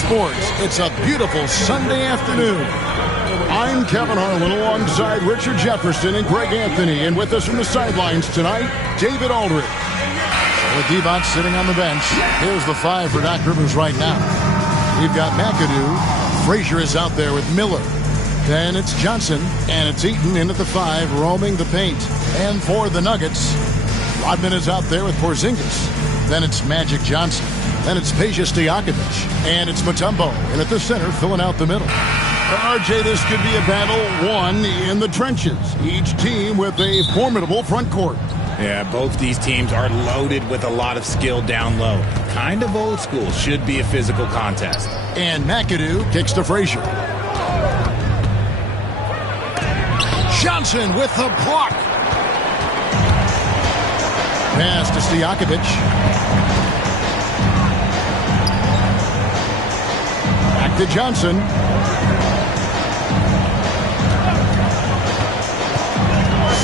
sports. It's a beautiful Sunday afternoon. I'm Kevin Harlan alongside Richard Jefferson and Greg Anthony. And with us from the sidelines tonight, David Aldridge. With Devon sitting on the bench, here's the 5 for Doc Rivers right now. We've got McAdoo. Frazier is out there with Miller. Then it's Johnson, and it's Eaton in at the 5, roaming the paint. And for the Nuggets, Rodman is out there with Porzingis. Then it's Magic Johnson. Then it's Peja Stojakovic. And it's Mutombo in at the center, filling out the middle. RJ, this could be a battle won in the trenches. Each team with a formidable front court. Yeah, both these teams are loaded with a lot of skill down low. Kind of old school. Should be a physical contest. And McAdoo kicks to Frazier. Johnson with the block. Pass to Stojakovic. Back to Johnson.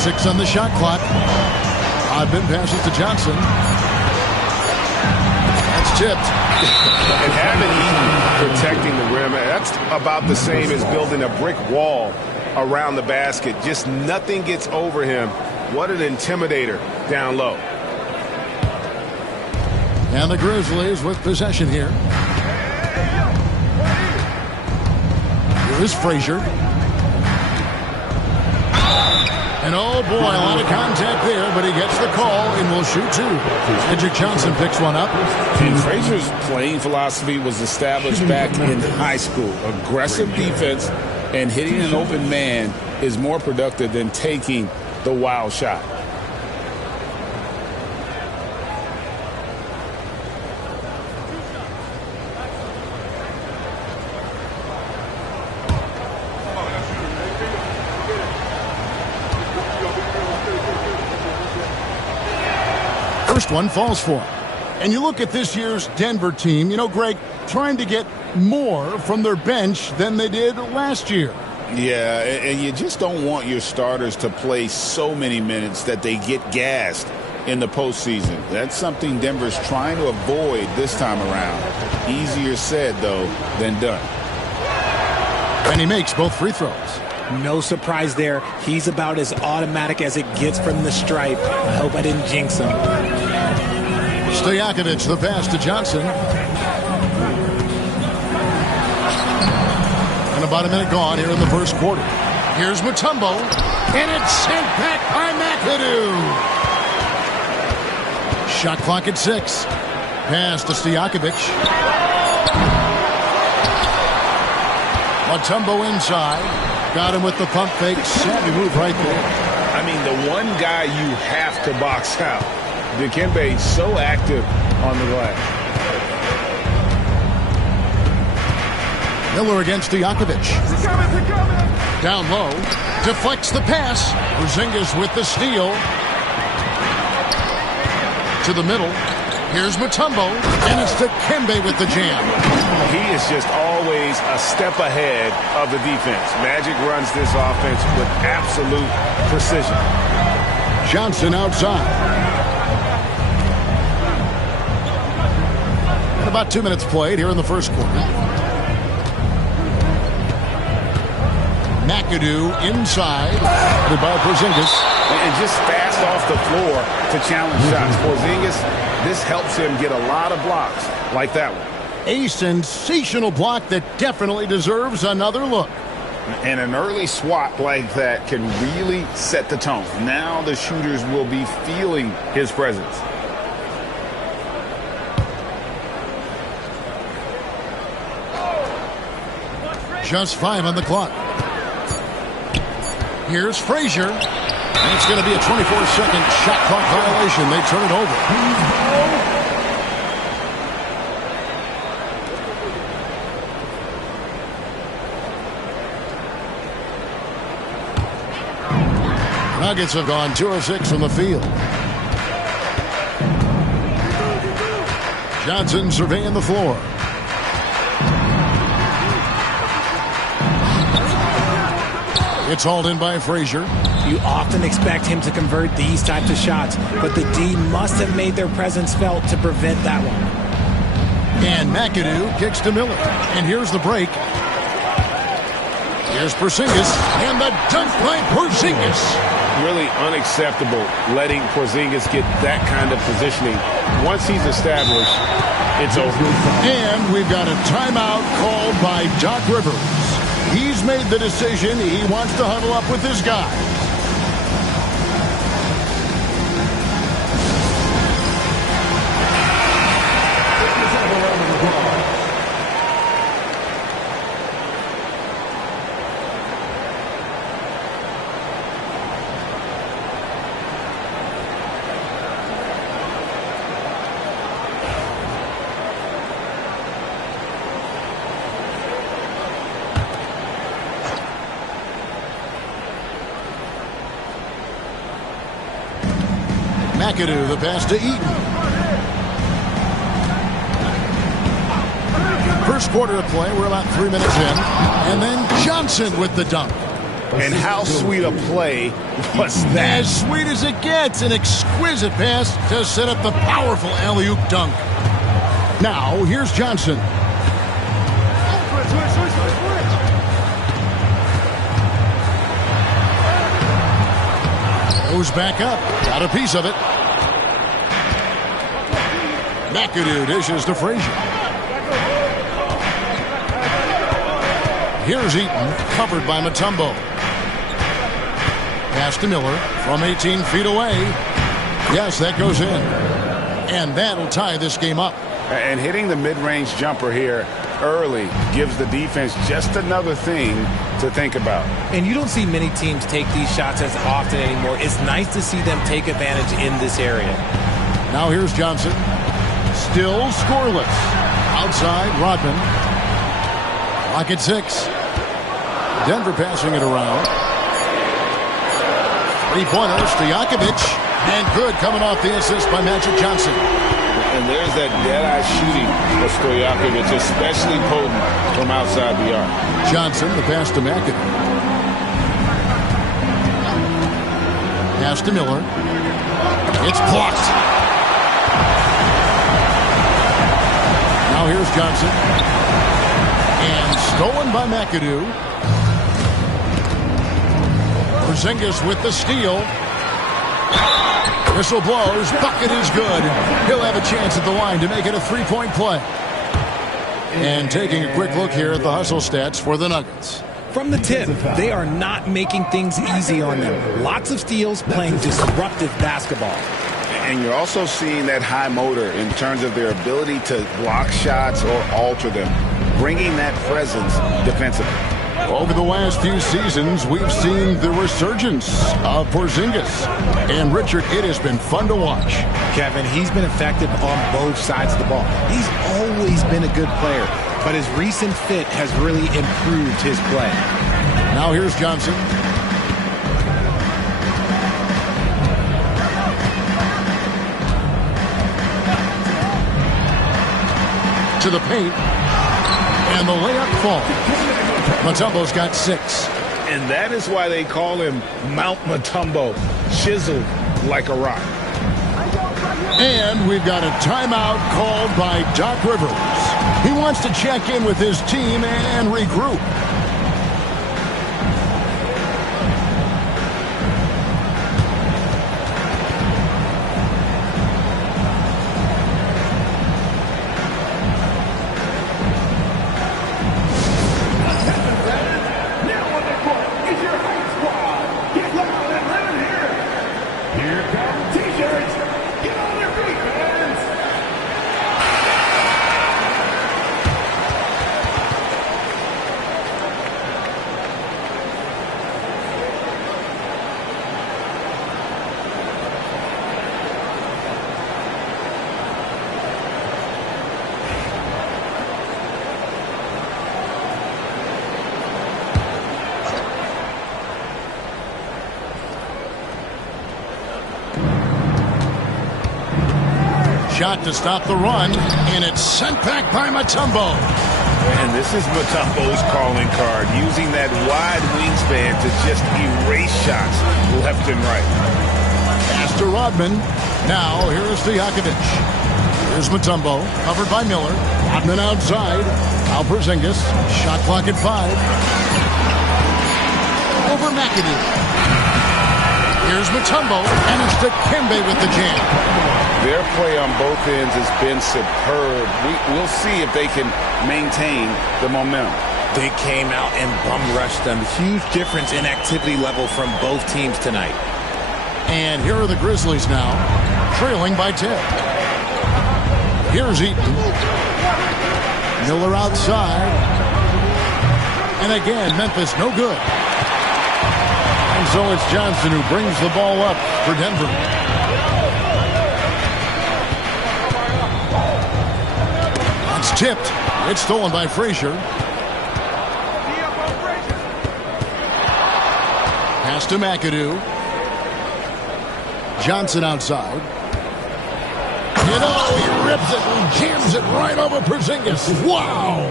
Six on the shot clock. Odman passes to Johnson. That's tipped. And having Eaton protecting the rim, that's about the same as building a brick wall around the basket. Just nothing gets over him. What an intimidator down low. And the Grizzlies with possession here. Here is Frazier. And oh boy, a lot of contact there, but he gets the call and will shoot 2. Magic Johnson picks one up. And Frazier's playing philosophy was established back in high school. Aggressive defense and hitting an open man is more productive than taking the wild shot. First one falls for him. And you look at this year's Denver team, you know, Greg, trying to get more from their bench than they did last year. Yeah, and you just don't want your starters to play so many minutes that they get gassed in the postseason. That's something Denver's trying to avoid this time around. Easier said, though, than done. And he makes both free throws. No surprise there. He's about as automatic as it gets from the stripe. I hope I didn't jinx him. Stojakovic, the pass to Johnson. And about a minute gone here in the first quarter. Here's Mutombo. And it's sent back by McAdoo. Shot clock at 6. Pass to Stojakovic. Mutombo inside. Got him with the pump fake. Savvy move right there. I mean, the one guy you have to box out. Dikembe so active on the glass. Miller against Stojakovic. Down low. Deflects the pass. Porzingis with the steal. To the middle. Here's Mutombo. And it's Dikembe with the jam. He is just always a step ahead of the defense. Magic runs this offense with absolute precision. Johnson outside. And about 2 minutes played here in the first quarter. McAdoo inside. By Porzingis. And just fast off the floor to challenge shots. Porzingis, this helps him get a lot of blocks like that one. A sensational block that definitely deserves another look. And an early swat like that can really set the tone. Now the shooters will be feeling his presence. Just 5 on the clock. Here's Frazier. And it's going to be a 24-second shot clock violation. They turn it over. Nuggets have gone 2 of 6 from the field. Johnson surveying the floor. It's hauled in by Frazier. You often expect him to convert these types of shots, but the D must have made their presence felt to prevent that one. And McAdoo kicks to Miller. And here's the break. Here's Porzingis. And the dunk by Porzingis. Really unacceptable letting Porzingis get that kind of positioning. Once he's established, it's over. And we've got a timeout called by Doc Rivers. He's made the decision. He wants to huddle up with his guy. McAdoo, the pass to Eaton. First quarter of play, we're about 3 minutes in. And then Johnson with the dunk. And how sweet a play was that? As sweet as it gets, an exquisite pass to set up the powerful alley-oop dunk. Now, here's Johnson. Goes back up, got a piece of it. McAdoo dishes to Frazier. Here's Eaton, covered by Mutombo. Pass to Miller from 18 feet away. Yes, that goes in. And that'll tie this game up. And hitting the mid-range jumper here early gives the defense just another thing to think about. And you don't see many teams take these shots as often anymore. It's nice to see them take advantage in this area. Now here's Johnson. Still scoreless. Outside, Rodman. Clock at 6. Denver passing it around. Three-pointers to Jakovic. And good coming off the assist by Magic Johnson. And there's that dead-eye shooting for Stojakovic, especially potent from outside the arc. Johnson, the pass to McAdoo. Pass to Miller. It's blocked. Now here's Johnson. And stolen by McAdoo. Porzingis with the steal. Whistle blows. Bucket is good. He'll have a chance at the line to make it a three-point play. And taking a quick look here at the hustle stats for the Nuggets. From the tip, they are not making things easy on them. Lots of steals, playing disruptive basketball. And you're also seeing that high motor in terms of their ability to block shots or alter them, bringing that presence defensively. Over the last few seasons, we've seen the resurgence of Porzingis. And, Richard, it has been fun to watch. Kevin, he's been effective on both sides of the ball. He's always been a good player, but his recent fit has really improved his play. Now here's Johnson. To the paint. And the layup falls. Mutombo's got 6. And that is why they call him Mount Mutombo, chiseled like a rock. And we've got a timeout called by Doc Rivers. He wants to check in with his team and regroup. Shot to stop the run, and it's sent back by Mutombo. And this is Mutombo's calling card, using that wide wingspan to just erase shots left and right. Pass to Rodman. Now, here is Stojakovic. Here's Mutombo, covered by Miller. Rodman outside. Now Porzingis. Shot clock at 5. Over McAdoo. Here's Mutombo, and it's Dikembe with the jam. Their play on both ends has been superb. We'll see if they can maintain the momentum. They came out and bum rushed them. Huge difference in activity level from both teams tonight. And here are the Grizzlies now, trailing by 10. Here's Eaton. Miller outside. And again, Memphis no good. And so it's Johnson who brings the ball up for Denver. That's tipped. It's stolen by Frazier. Pass to McAdoo. Johnson outside. He rips it and jams it right over Porzingis. Wow!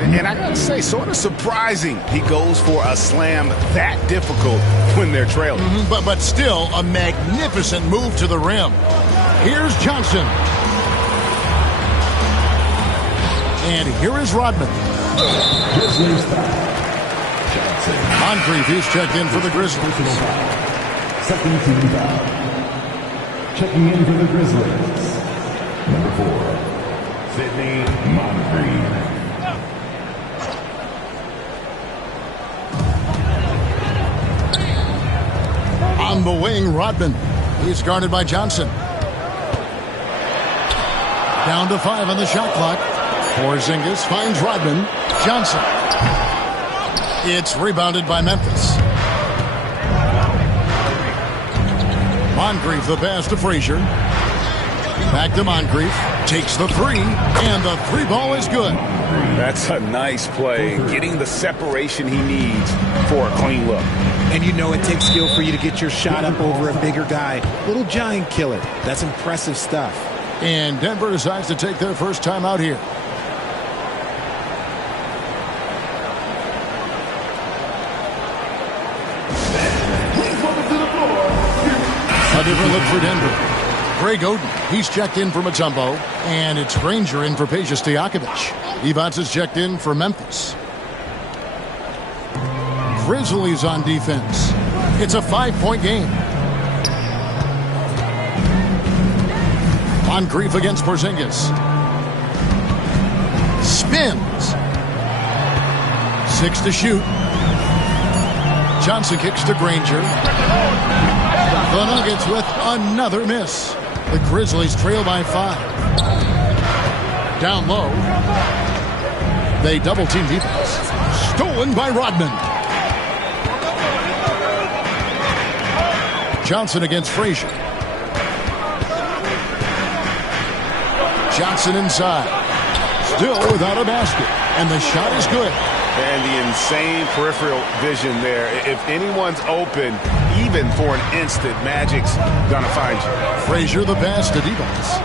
And I gotta say, sort of surprising he goes for a slam that difficult when they're trailing. But still a magnificent move to the rim. Here's Johnson. And here is Rodman. Moncrief, he's checked in for the Grizzlies. Second team foul. Checking in for the Grizzlies. Number 4, Sidney Moncrief. On the wing, Rodman. He's guarded by Johnson. Down to 5 on the shot clock. Porzingis finds Rodman. Johnson. It's rebounded by Memphis. Moncrief, the pass to Frazier. Back to Moncrief. Takes the 3, and the 3 ball is good. That's a nice play, getting the separation he needs for a clean look. And you know it takes skill for you to get your shot up over a bigger guy. Little giant killer. That's impressive stuff. And Denver decides to take their first time out here. A different look for Denver. Greg Oden, he's checked in for Mutombo. And it's Granger in for Peja Stojakovic. Evans is checked in for Memphis. Grizzlies on defense. It's a 5-point game. Moncrief against Porzingis. Spins. 6 to shoot. Johnson kicks to Granger. The Nuggets with another miss. The Grizzlies trail by 5. Down low. They double-team defense. Stolen by Rodman. Johnson against Frazier. Johnson inside. Still without a basket. And the shot is good. And the insane peripheral vision there. If anyone's open, even for an instant, Magic's gonna find you. Frazier the pass to Devons.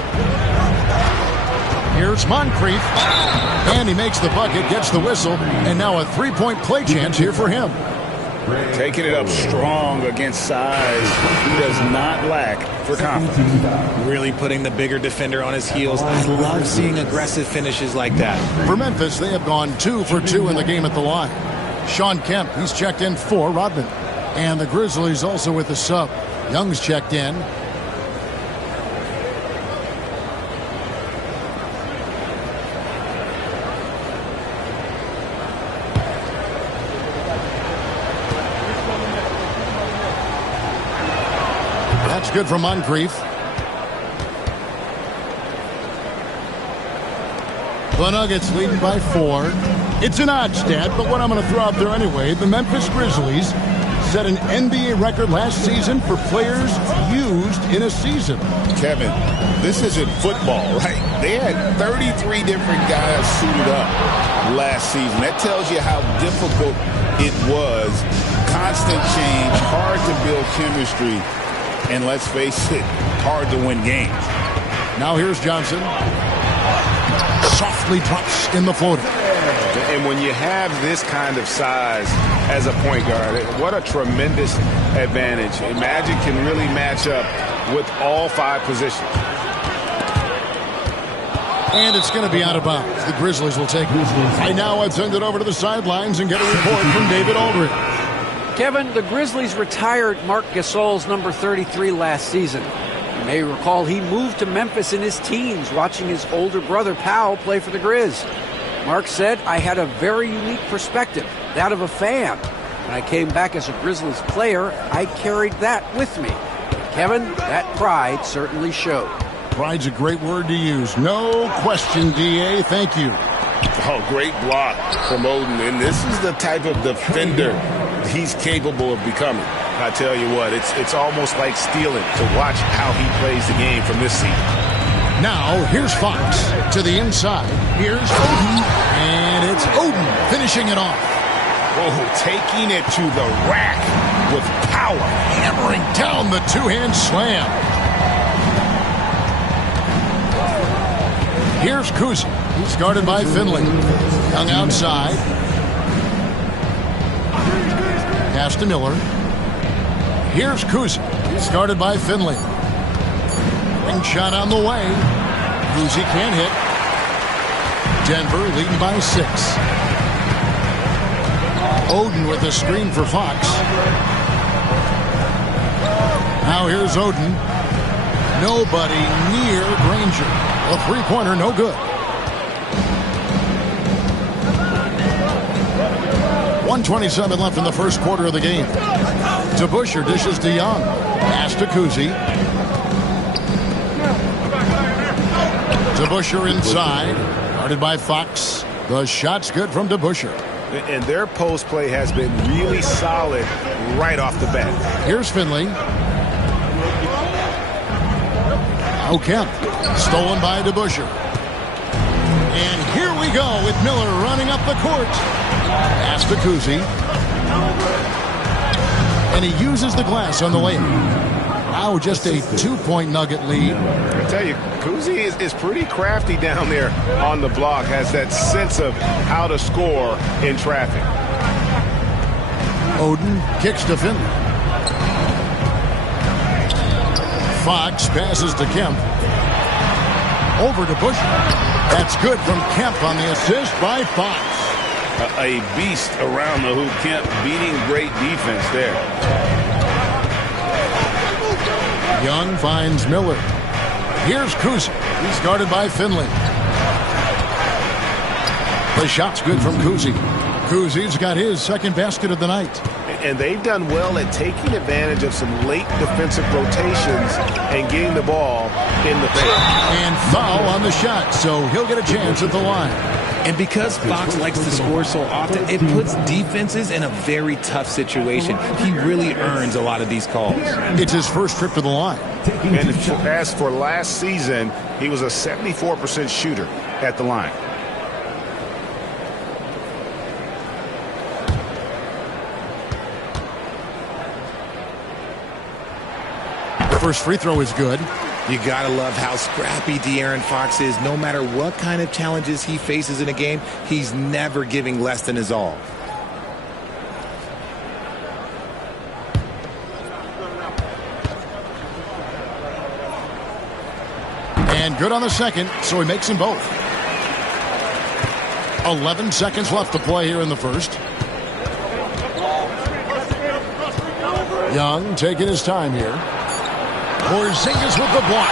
Here's Moncrief. And he makes the bucket, gets the whistle, and now a 3-point play chance here for him. Taking it up strong against size. He does not lack for confidence. Really putting the bigger defender on his heels. I love seeing aggressive finishes like that. For Memphis, they have gone 2 for 2 in the game at the line. Sean Kemp, he's checked in for Rodman. And the Grizzlies also with the sub. Young's checked in. That's good for Moncrief. The Nuggets leading by 4. It's an odd stat, but what I'm going to throw out there anyway, the Memphis Grizzlies set an NBA record last season for players used in a season. Kevin, this isn't football, right? They had 33 different guys suited up last season. That tells you how difficult it was. Constant change, hard to build chemistry, and let's face it, hard to win games. Now here's Johnson. Softly drops in the floater. And when you have this kind of size as a point guard, what a tremendous advantage. Magic can really match up with all 5 positions. And it's going to be out of bounds. The Grizzlies will take it. Right now, I'd send it over to the sidelines and get a report from David Aldridge. Kevin, the Grizzlies retired Marc Gasol's number 33 last season. You may recall he moved to Memphis in his teens, watching his older brother Powell play for the Grizz. Mark said, "I had a very unique perspective, that of a fan. When I came back as a Grizzlies player, I carried that with me." Kevin, that pride certainly showed. Pride's a great word to use. No question, D.A. Thank you. Oh, great block from Oden. And this is the type of defender he's capable of becoming. I tell you what, it's almost like stealing to watch how he plays the game from this seat. Now, here's Fox to the inside. Here's Oden, and it's Oden finishing it off. Oh, taking it to the rack with power. Hammering down the two-hand slam. Here's Kuzi. He's guarded by Finley. Young outside. Pass to Miller. Here's Kuzi. He's guarded by Finley. Ring shot on the way. Kuzi can't hit. Denver leading by 6. Oden with a screen for Fox. Now here's Oden. Nobody near Granger. A three-pointer, no good. 1:27 left in the first quarter of the game. DeBusschere dishes to Young. Pass to Kuzi. DeBusschere inside. Guarded by Fox. The shot's good from DeBusschere. And their post play has been really solid right off the bat. Here's Finley. Kemp. Stolen by DeBusschere. And here we go with Miller running up the court. Pass to Kuzi. And he uses the glass on the layup. Now just a 2-point Nugget lead. I tell you, Kuzi is pretty crafty down there on the block. Has that sense of how to score in traffic. Oden kicks to Finley. Fox passes to Kemp. Over to DeBusschere. That's good from Kemp on the assist by Fox. A beast around the hoop. Kemp beating great defense there. Young finds Miller. Here's Kuzi. He's guarded by Finley. The shot's good from Kuzi. Kuzi's got his second basket of the night. And they've done well at taking advantage of some late defensive rotations and getting the ball in the paint. And foul on the shot, so he'll get a chance at the line. And because Fox likes to score so often, it puts defenses in a very tough situation. He really earns a lot of these calls. It's his first trip to the line. And as for last season, he was a 74% shooter at the line. First free throw is good. You gotta love how scrappy De'Aaron Fox is. No matter what kind of challenges he faces in a game, he's never giving less than his all. And good on the second, so he makes them both. 11 seconds left to play here in the first. Young taking his time here. Porzingis with the block.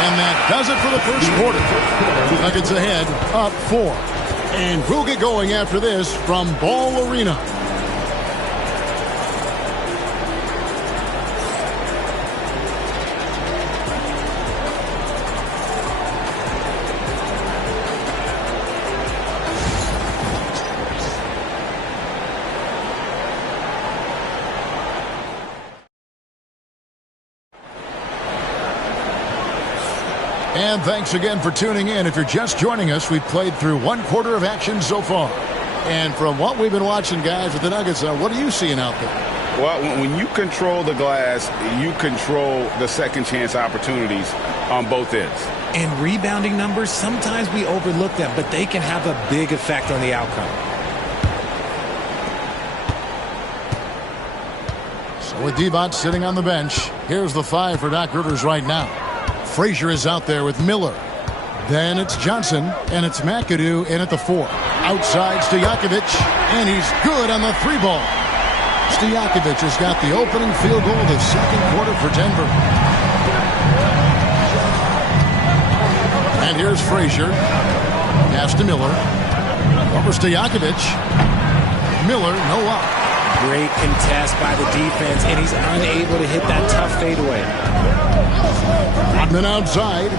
And that does it for the first quarter. Nuggets ahead, up 4. And we'll get going after this from Ball Arena. And thanks again for tuning in. If you're just joining us, we've played through one quarter of action so far. And from what we've been watching, guys, with the Nuggets, what are you seeing out there? Well, when you control the glass, you control the second chance opportunities on both ends. And rebounding numbers, sometimes we overlook them, but they can have a big effect on the outcome. So with D-Bot sitting on the bench, here's the 5 for Doc Rivers right now. Frazier is out there with Miller. Then it's Johnson, and it's McAdoo in at the 4. Outside Stojakovic, and he's good on the 3-ball. Stojakovic has got the opening field goal of the second quarter for Denver. And here's Frazier. Pass to Miller. Over Stojakovic. Miller, no up. Great contest by the defense, and he's unable to hit that tough fadeaway. Rodman outside.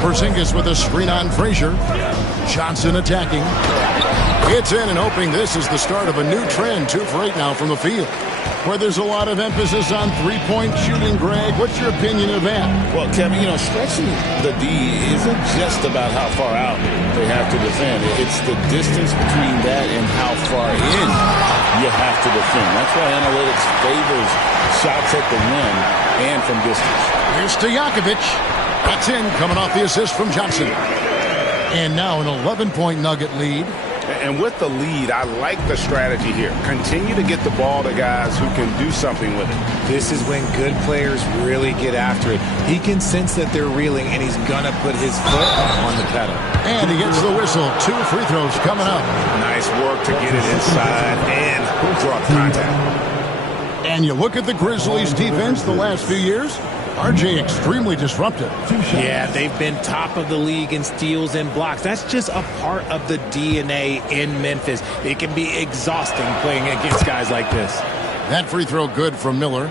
Porzingis with a screen on Frazier. Johnson attacking. It's in and hoping this is the start of a new trend. 2 for 8 now from the field. Where there's a lot of emphasis on three-point shooting, Greg. What's your opinion of that? Well, Kevin, stretching the D isn't just about how far out they have to defend. It's the distance between that and how far in you have to defend. That's why analytics favors shots at the rim and from distance. Here's Stojakovic. That's in, coming off the assist from Johnson. And now an 11-point Nugget lead. And with the lead, I like the strategy here. Continue to get the ball to guys who can do something with it. This is when good players really get after it. He can sense that they're reeling, and he's going to put his foot on the pedal. And he gets the whistle. 2 free throws coming up. Nice work to get it inside and draw contact. And you look at the Grizzlies' defense the last few years. RJ extremely disruptive. Yeah, they've been top of the league in steals and blocks. That's just a part of the DNA in Memphis. It can be exhausting playing against guys like this. That free throw good from Miller.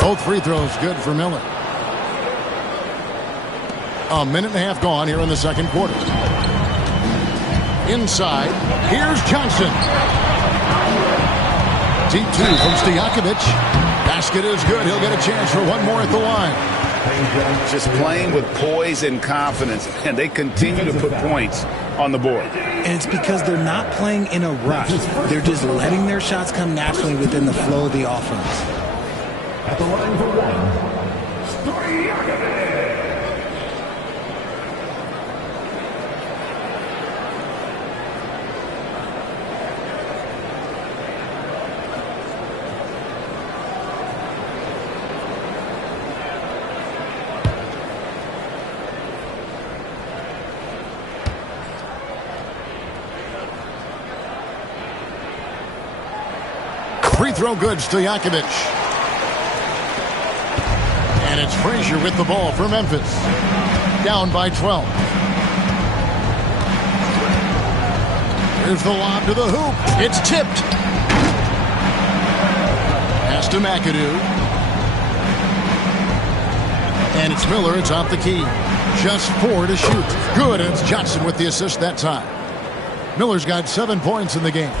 Both free throws good for Miller. A minute and a half gone here in the second quarter. Inside, here's Johnson. Deep 2 from Stojakovic. Basket is good. He'll get a chance for one more at the line. Just playing with poise and confidence, and they continue to put points on the board. And it's because they're not playing in a rush. They're just letting their shots come naturally within the flow of the offense. At the line for 1, Stojakovic. Free throw good, Stojakovic. And it's Frazier with the ball for Memphis. Down by 12. Here's the lob to the hoop. It's tipped. Pass to McAdoo. And it's Miller. It's off the key. Just 4 to shoot. Good, and it's Johnson with the assist that time. Miller's got 7 points in the game.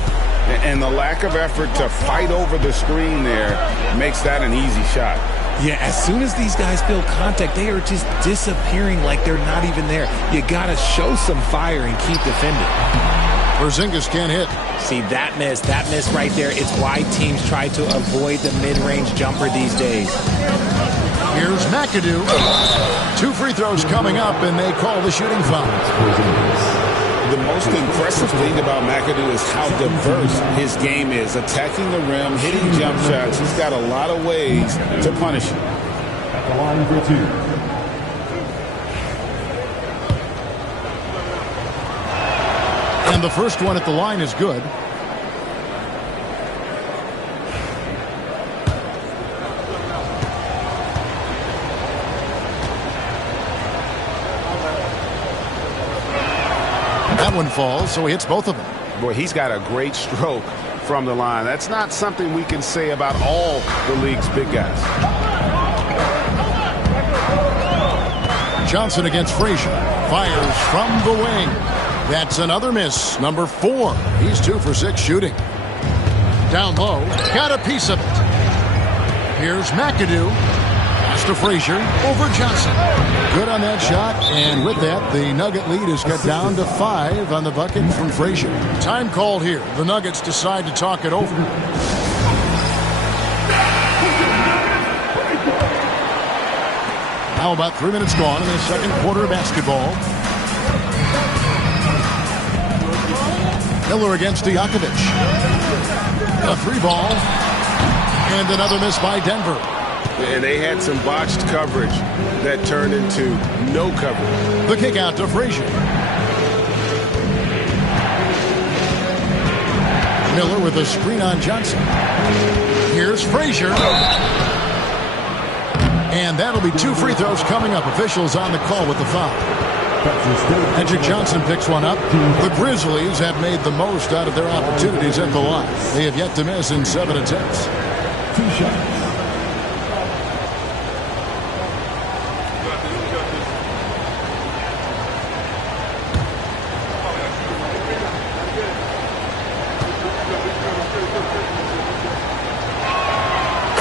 And the lack of effort to fight over the screen there makes that an easy shot. Yeah, as soon as these guys feel contact, they are just disappearing like they're not even there. You got to show some fire and keep defending. Porzingis can't hit. See, that miss right there. It's why teams try to avoid the mid-range jumper these days. Here's McAdoo. 2 free throws coming up, and they call the shooting foul. The most impressive thing about McAdoo is how diverse his game is. Attacking the rim, hitting jump shots. He's got a lot of ways to punish you. At the line for 2. And the first one at the line is good. That one falls, so he hits both of them. Boy, he's got a great stroke from the line. That's not something we can say about all the league's big guys. Johnson against Frazier. Fires from the wing. That's another miss. Number 4. He's 2 for 6 shooting. Down low. Got a piece of it. Here's McAdoo. Pass to Frazier. Over Johnson. Good on that shot. And with that, the Nugget lead is cut down to 5 on the bucket from Frazier. Time called here. The Nuggets decide to talk it over. Now about 3 minutes gone in the second quarter of basketball. Miller against Stojakovic. A 3-ball. And another miss by Denver. And they had some botched coverage that turned into no coverage. The kick out to Frazier. Miller with a screen on Johnson. Here's Frazier. And that'll be 2 free throws coming up. Officials on the call with the foul. Magic Johnson picks one up. The Grizzlies have made the most out of their opportunities at the line. They have yet to miss in 7 attempts. 2 shots.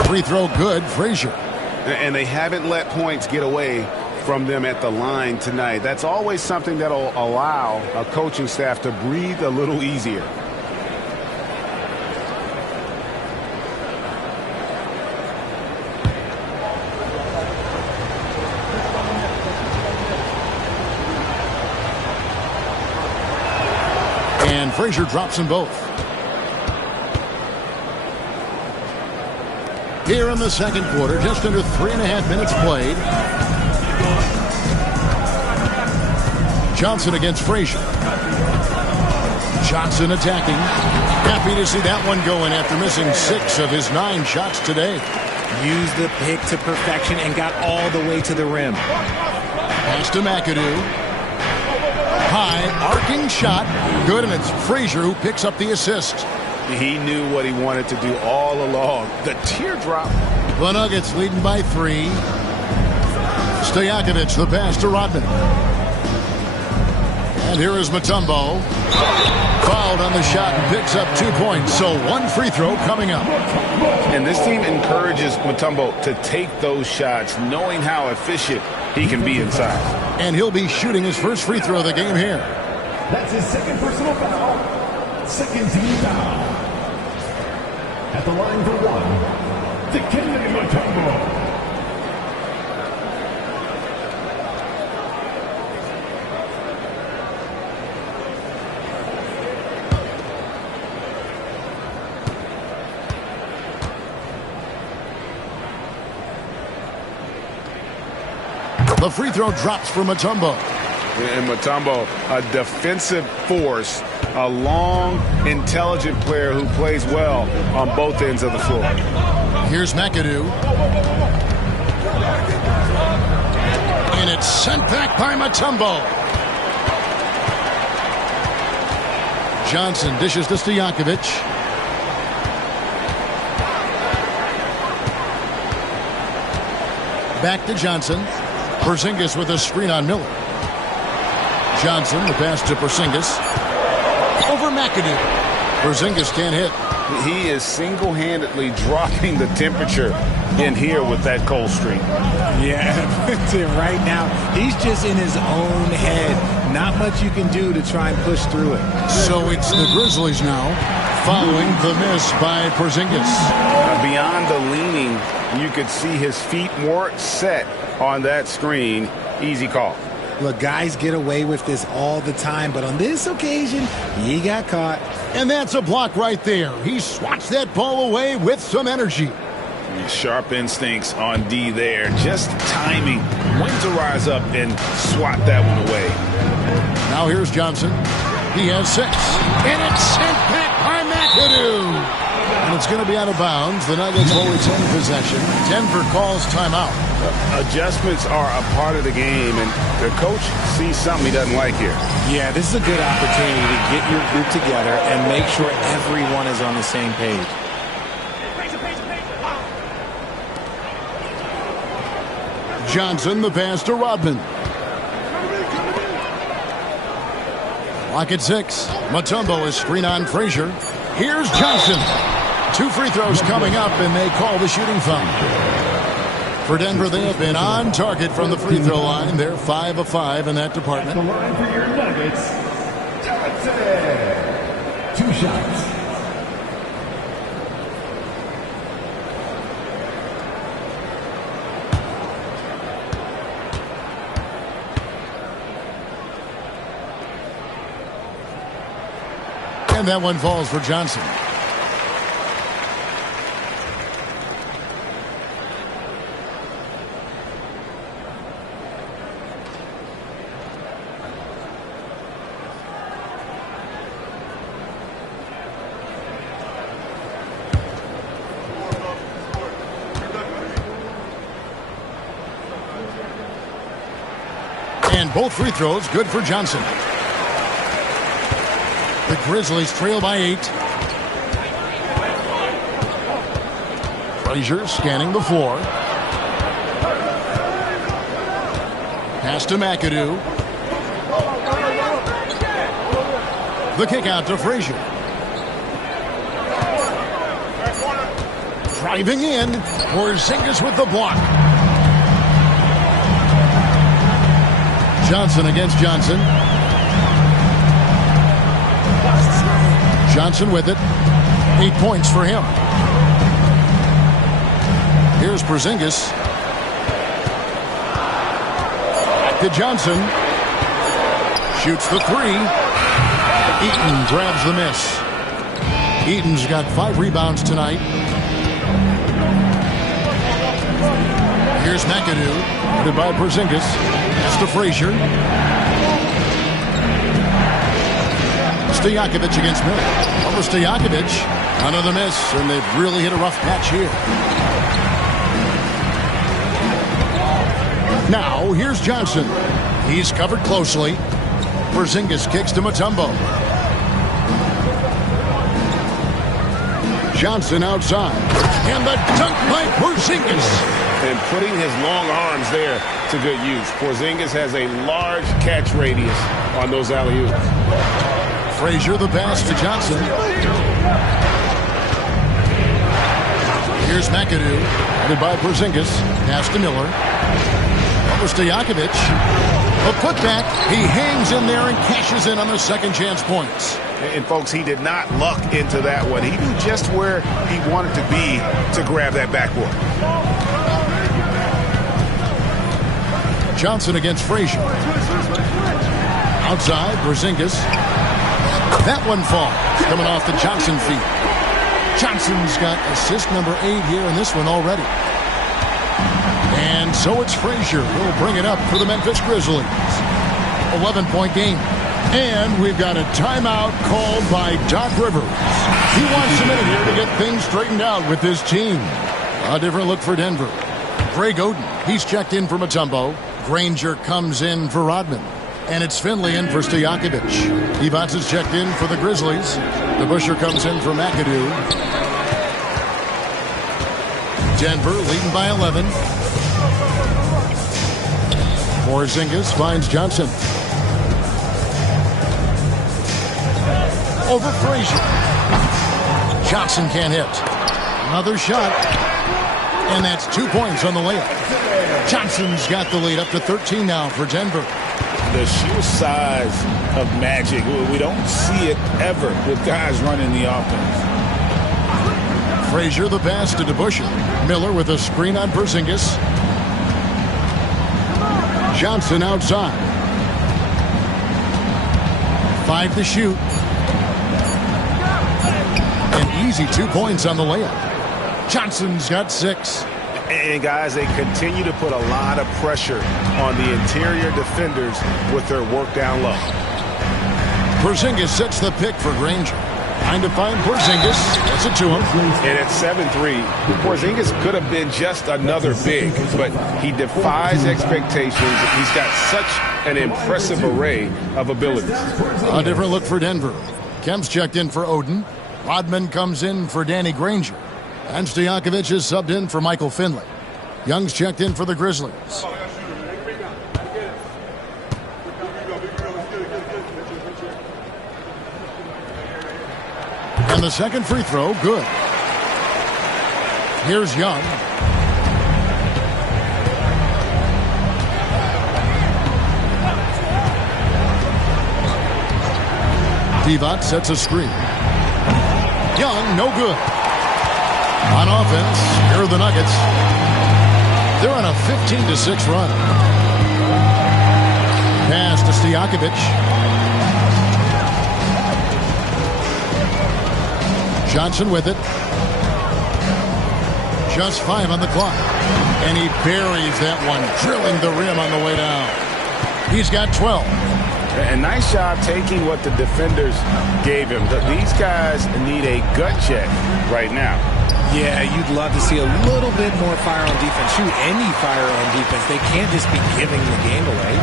Free throw good, Frazier. And they haven't let points get away from them at the line tonight. That's always something that'll allow a coaching staff to breathe a little easier. And Frazier drops them both. Here in the second quarter, just under 3.5 minutes played. Johnson against Frazier. Johnson attacking. Happy to see that one going after missing 6 of his 9 shots today. Used the pick to perfection and got all the way to the rim. Pass to McAdoo. High, arcing shot. Good, and it's Frazier who picks up the assist. He knew what he wanted to do all along. The teardrop. The Nuggets leading by 3. Stojakovic, the pass to Rodman. And here is Mutombo. Fouled on the shot and picks up 2 points. So 1 free throw coming up. And this team encourages Mutombo to take those shots, knowing how efficient he can be inside. And he'll be shooting his first free throw of the game here. That's his second personal foul. Second team foul. At the line for 1, Dikembe Mutombo. The free throw drops for Mutombo. And Mutombo, a defensive force, a long, intelligent player who plays well on both ends of the floor. Here's McAdoo. And it's sent back by Mutombo. Johnson dishes to Stojakovic. Back to Johnson. Porzingis with a screen on Miller. Johnson, the pass to Porzingis. Over McAdoo. Porzingis can't hit. He is single-handedly dropping the temperature in here with that cold streak. Yeah, right now, he's just in his own head. Not much you can do to try and push through it. So it's the Grizzlies now, following the miss by Porzingis. Beyond the leaning, you could see his feet more set on that screen. Easy call. Look, guys get away with this all the time, but on this occasion, he got caught. And that's a block right there. He swats that ball away with some energy. Sharp instincts on D there. Just timing when to rise up and swat that one away. Now here's Johnson. He has 6. And it's sent back by McAdoo. And it's going to be out of bounds. The Nuggets will retain possession. Denver calls timeout. Adjustments are a part of the game, and the coach sees something he doesn't like here. Yeah, this is a good opportunity to get your group together and make sure everyone is on the same page. Johnson, the pass to Rodman. Clock at 6. Mutombo is screen on Frazier. Here's Johnson. 2 free throws coming up, and they call the shooting foul. For Denver, they have been on target from the free throw line. They're 5 of 5 in that department. The line for your Nuggets, Johnson. 2 shots. And that one falls for Johnson. And both free throws good for Johnson. The Grizzlies trail by 8. Frazier scanning the floor. Pass to McAdoo. The kick out to Frazier. Driving in. Porzingis with the block. Johnson against Johnson. Johnson with it. 8 points for him. Here's Porzingis. Back to Johnson. Shoots the 3. Eaton grabs the miss. Eaton's got 5 rebounds tonight. Here's McAdoo. Headed by Porzingis. That's to Frazier. Stojakovic against Miller. Over Stojakovic. Another miss, and they've really hit a rough patch here. Now, here's Johnson. He's covered closely. Porzingis kicks to Mutombo. Johnson outside. And the dunk by Porzingis. And putting his long arms there to good use. Porzingis has a large catch radius on those alley-oops. Frazier the pass to Johnson. Here's McAdoo. Headed by Porzingis. Pass to Miller. Over Stojakovic. A putback. He hangs in there and cashes in on the second chance points. And folks, he did not luck into that one. He knew just where he wanted to be to grab that backboard. Johnson against Frazier. Outside, Porzingis. That one falls. Coming off the Johnson feet. Johnson's got assist number 8 here in this one already. And so it's Frazier who'll bring it up for the Memphis Grizzlies. 11-point game. And we've got a timeout called by Doc Rivers. He wants a minute here to get things straightened out with his team. A different look for Denver. Greg Oden, he's checked in for Mutombo. Granger comes in for Rodman. And it's Finley in for Stojakovic. Evans is checked in for the Grizzlies. DeBusschere comes in for McAdoo. Denver leading by 11. Porzingis finds Johnson. Over Frazier. Johnson can't hit. Another shot. And that's 2 points on the layup. Johnson's got the lead up to 13 now for Denver. The sheer size of Magic, we don't see it ever with guys running the offense. Frazier the pass to DeBusschere. Miller with a screen on Porzingis. Johnson outside. 5 to shoot. An easy 2 points on the layup. Johnson's got 6. And guys, they continue to put a lot of pressure on the interior defenders with their work down low. Porzingis sets the pick for Granger. Trying to find Porzingis. Gets it to him. And at 7'3", Porzingis could have been just another big, but he defies expectations. He's got such an impressive array of abilities. A different look for Denver. Kemp's checked in for Oden. Rodman comes in for Danny Granger. And Stojakovic is subbed in for Michael Finley. Young's checked in for the Grizzlies. And the second free throw, good. Here's Young. Divac sets a screen. Young, no good. On offense, here are the Nuggets. They're on a 15-6 run. Pass to Stojakovic. Johnson with it. Just 5 on the clock. And he buries that one, drilling the rim on the way down. He's got 12. And nice job taking what the defenders gave him. These guys need a gut check right now. Yeah, you'd love to see a little bit more fire on defense. Shoot, any fire on defense. They can't just be giving the game away.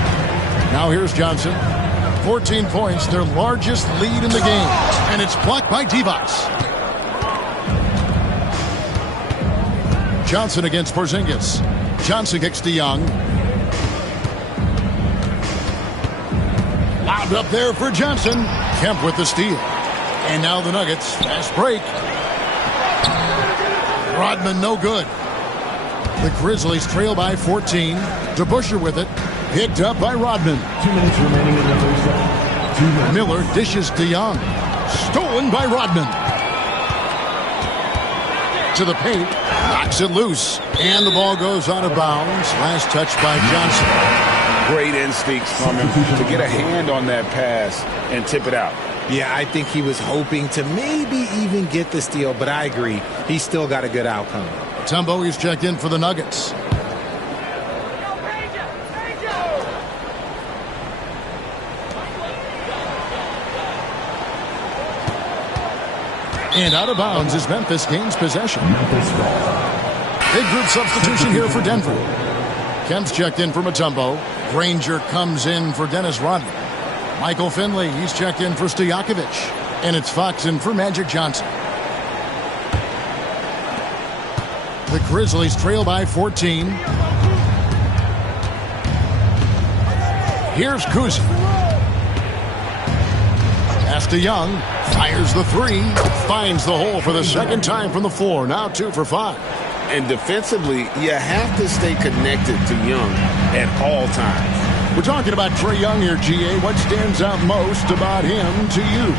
Now here's Johnson. 14 points, their largest lead in the game. And it's blocked by Divac. Johnson against Porzingis. Johnson kicks to Young. Lobbed up there for Johnson. Kemp with the steal. And now the Nuggets. Fast break. Rodman no good. The Grizzlies trail by 14. DeBusschere with it. Picked up by Rodman. 2 minutes remaining in the first half. Miller dishes to Young. Stolen by Rodman. To the paint. Knocks it loose. And the ball goes out of bounds. Last touch by Johnson. Great instincts from him to get a hand on that pass and tip it out. Yeah, I think he was hoping to maybe even get the steal, but I agree. He still got a good outcome. Tumbo is checked in for the Nuggets. And out of bounds as Memphis gains possession. Big group substitution here for Denver. Kemp's checked in for Mutombo. Granger comes in for Dennis Rodman. Michael Finley, he's checked in for Stojakovic. And it's Fox in for Magic Johnson. The Grizzlies trail by 14. Here's Kuzi. Pass to Young. Fires the three. Finds the hole for the second time from the floor. Now 2 for 5. And defensively, you have to stay connected to Young at all times. We're talking about Trae Young here, GA. What stands out most about him to you?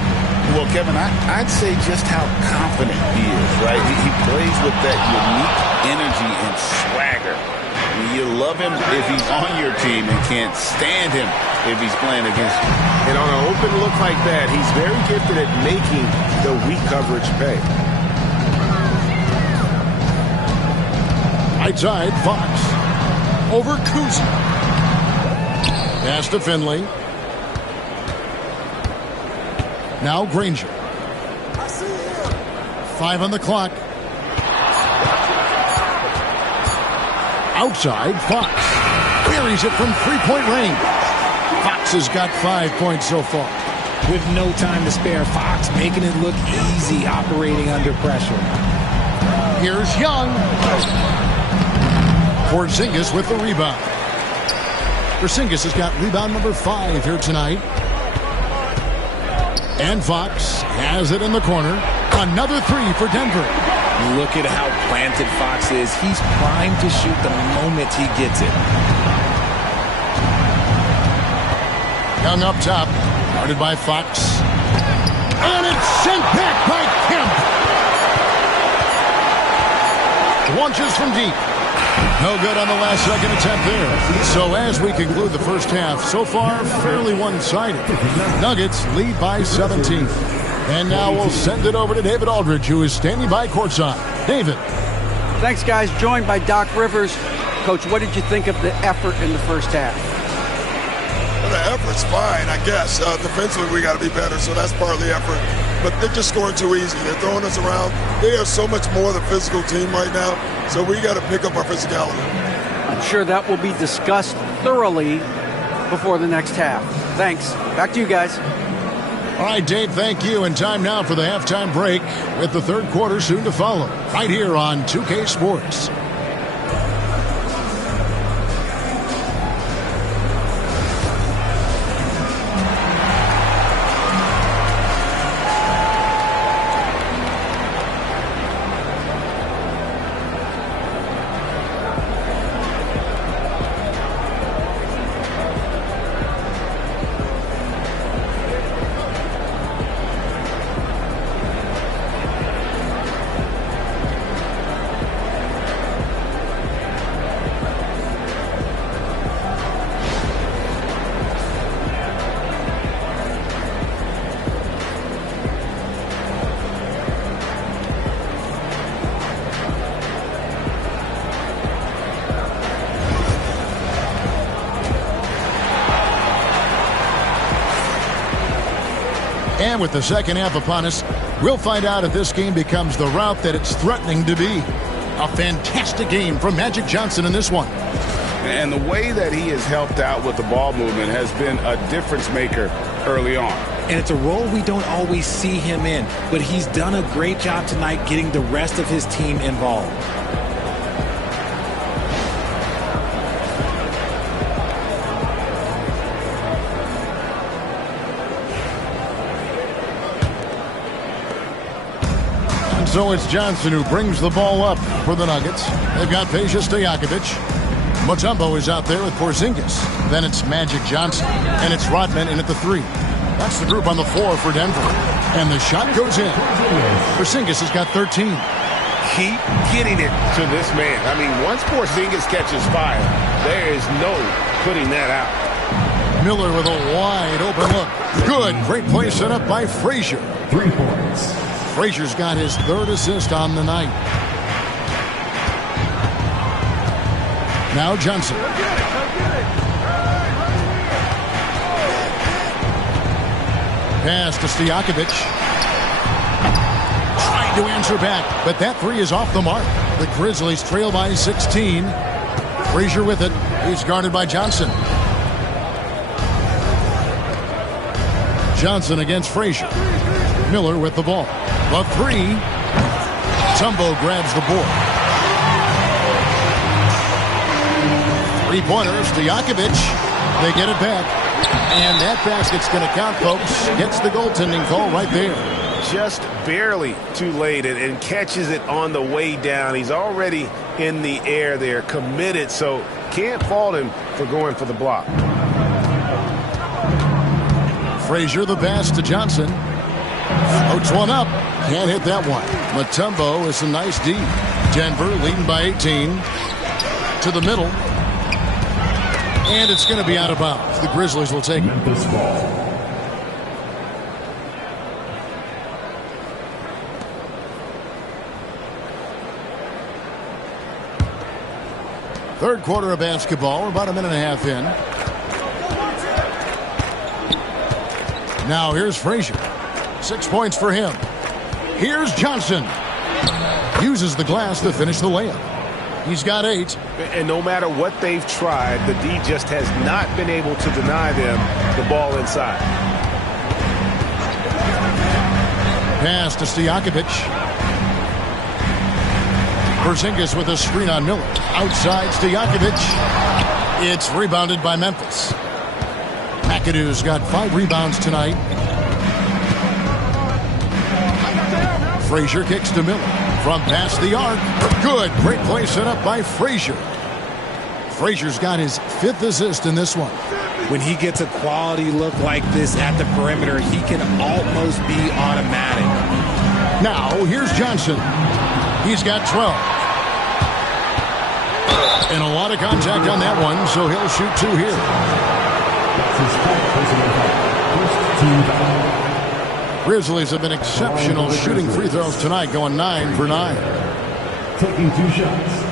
Well, Kevin, I'd say just how confident he is, right? He plays with that unique energy and swagger. You love him if he's on your team and can't stand him if he's playing against you. And on an open look like that, he's very gifted at making the weak coverage pay. Right side, Fox. Over Kuzi. Pass to Finley. Now Granger. 5 on the clock. Outside, Fox. Buries it from three-point range. Fox has got 5 points so far. With no time to spare, Fox making it look easy operating under pressure. Here's Young. Porzingis with the rebound. Porzingis has got rebound number 5 here tonight. And Fox has it in the corner. Another 3 for Denver. Look at how planted Fox is. He's primed to shoot the moment he gets it. Young up top. Guarded by Fox. And it's sent back by Kemp. Launches from deep. No good on the last second attempt there. So as we conclude the first half, so far fairly one-sided. Nuggets lead by 17. And now we'll send it over to David Aldridge, who is standing by courtside. David. Thanks, guys. Joined by Doc Rivers. Coach, what did you think of the effort in the first half? Well, the effort's fine, I guess. Defensively, we got to be better, so that's part of the effort. But they're just scoring too easy. They're throwing us around. They are so much more the physical team right now, so we got to pick up our physicality. I'm sure that will be discussed thoroughly before the next half. Thanks. Back to you guys. All right, Dave, thank you. And time now for the halftime break with the third quarter soon to follow. Right here on 2K Sports. And with the second half upon us, we'll find out if this game becomes the route that it's threatening to be. A fantastic game from Magic Johnson in this one. And the way that he has helped out with the ball movement has been a difference maker early on. And it's a role we don't always see him in, but he's done a great job tonight getting the rest of his team involved. So it's Johnson who brings the ball up for the Nuggets. They've got Peja Stojakovic. Mutombo is out there with Porzingis. Then it's Magic Johnson. And it's Rodman in at the 3. That's the group on the floor for Denver. And the shot goes in. Porzingis has got 13. Keep getting it to this man. I mean, once Porzingis catches fire, there is no putting that out. Miller with a wide open look. Good. Great play set up by Frazier. 3 points. Frazier's got his 3rd assist on the night. Now Johnson. Pass to Stojakovic. Trying to answer back, but that 3 is off the mark. The Grizzlies trail by 16. Frazier with it. He's guarded by Johnson. Johnson against Frazier. Miller with the ball. The 3. Mutombo grabs the board. 3-pointer, Stojakovic. They get it back. And that basket's going to count, folks. Gets the goaltending call right there. Just barely too late and catches it on the way down. He's already in the air there, committed, so can't fault him for going for the block. Frazier the pass to Johnson. Floats one up. Can't hit that one. Mutombo is a nice D. Denver leading by 18. To the middle. And it's going to be out of bounds. The Grizzlies will take it. Memphis ball. Third quarter of basketball. About a minute and a half in. Now here's Frazier. 6 points for him. Here's Johnson. Uses the glass to finish the layup. He's got 8. And no matter what they've tried, the D just has not been able to deny them the ball inside. Pass to Stojakovic. Porzingis with a screen on Miller. Outside Stojakovic. It's rebounded by Memphis. McAdoo's got 5 rebounds tonight. Frazier kicks to Miller. From past the arc. Good. Great play set up by Frazier. Frazier's got his 5th assist in this one. When he gets a quality look like this at the perimeter, he can almost be automatic. Now, here's Johnson. He's got 12. And a lot of contact on that one, so he'll shoot 2 here. Grizzlies have been exceptional shooting free throws tonight, going 9 for 9. Taking 2 shots.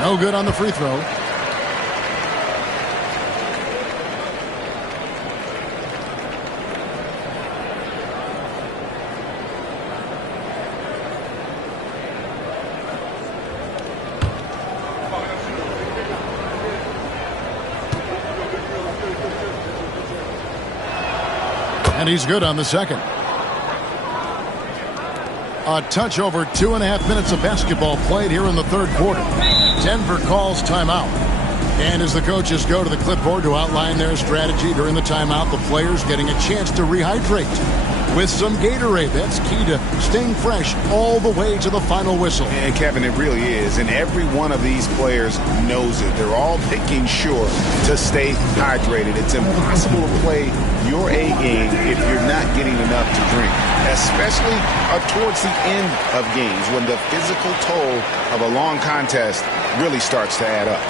No good on the free throw. And he's good on the second. A touch over 2.5 minutes of basketball played here in the third quarter. Denver calls timeout. And as the coaches go to the clipboard to outline their strategy during the timeout, the players getting a chance to rehydrate. with some Gatorade. That's key to staying fresh all the way to the final whistle. And Kevin, it really is. And every one of these players knows it. They're all making sure to stay hydrated. It's impossible to play your A game if you're not getting enough to drink, especially towards the end of games when the physical toll of a long contest really starts to add up.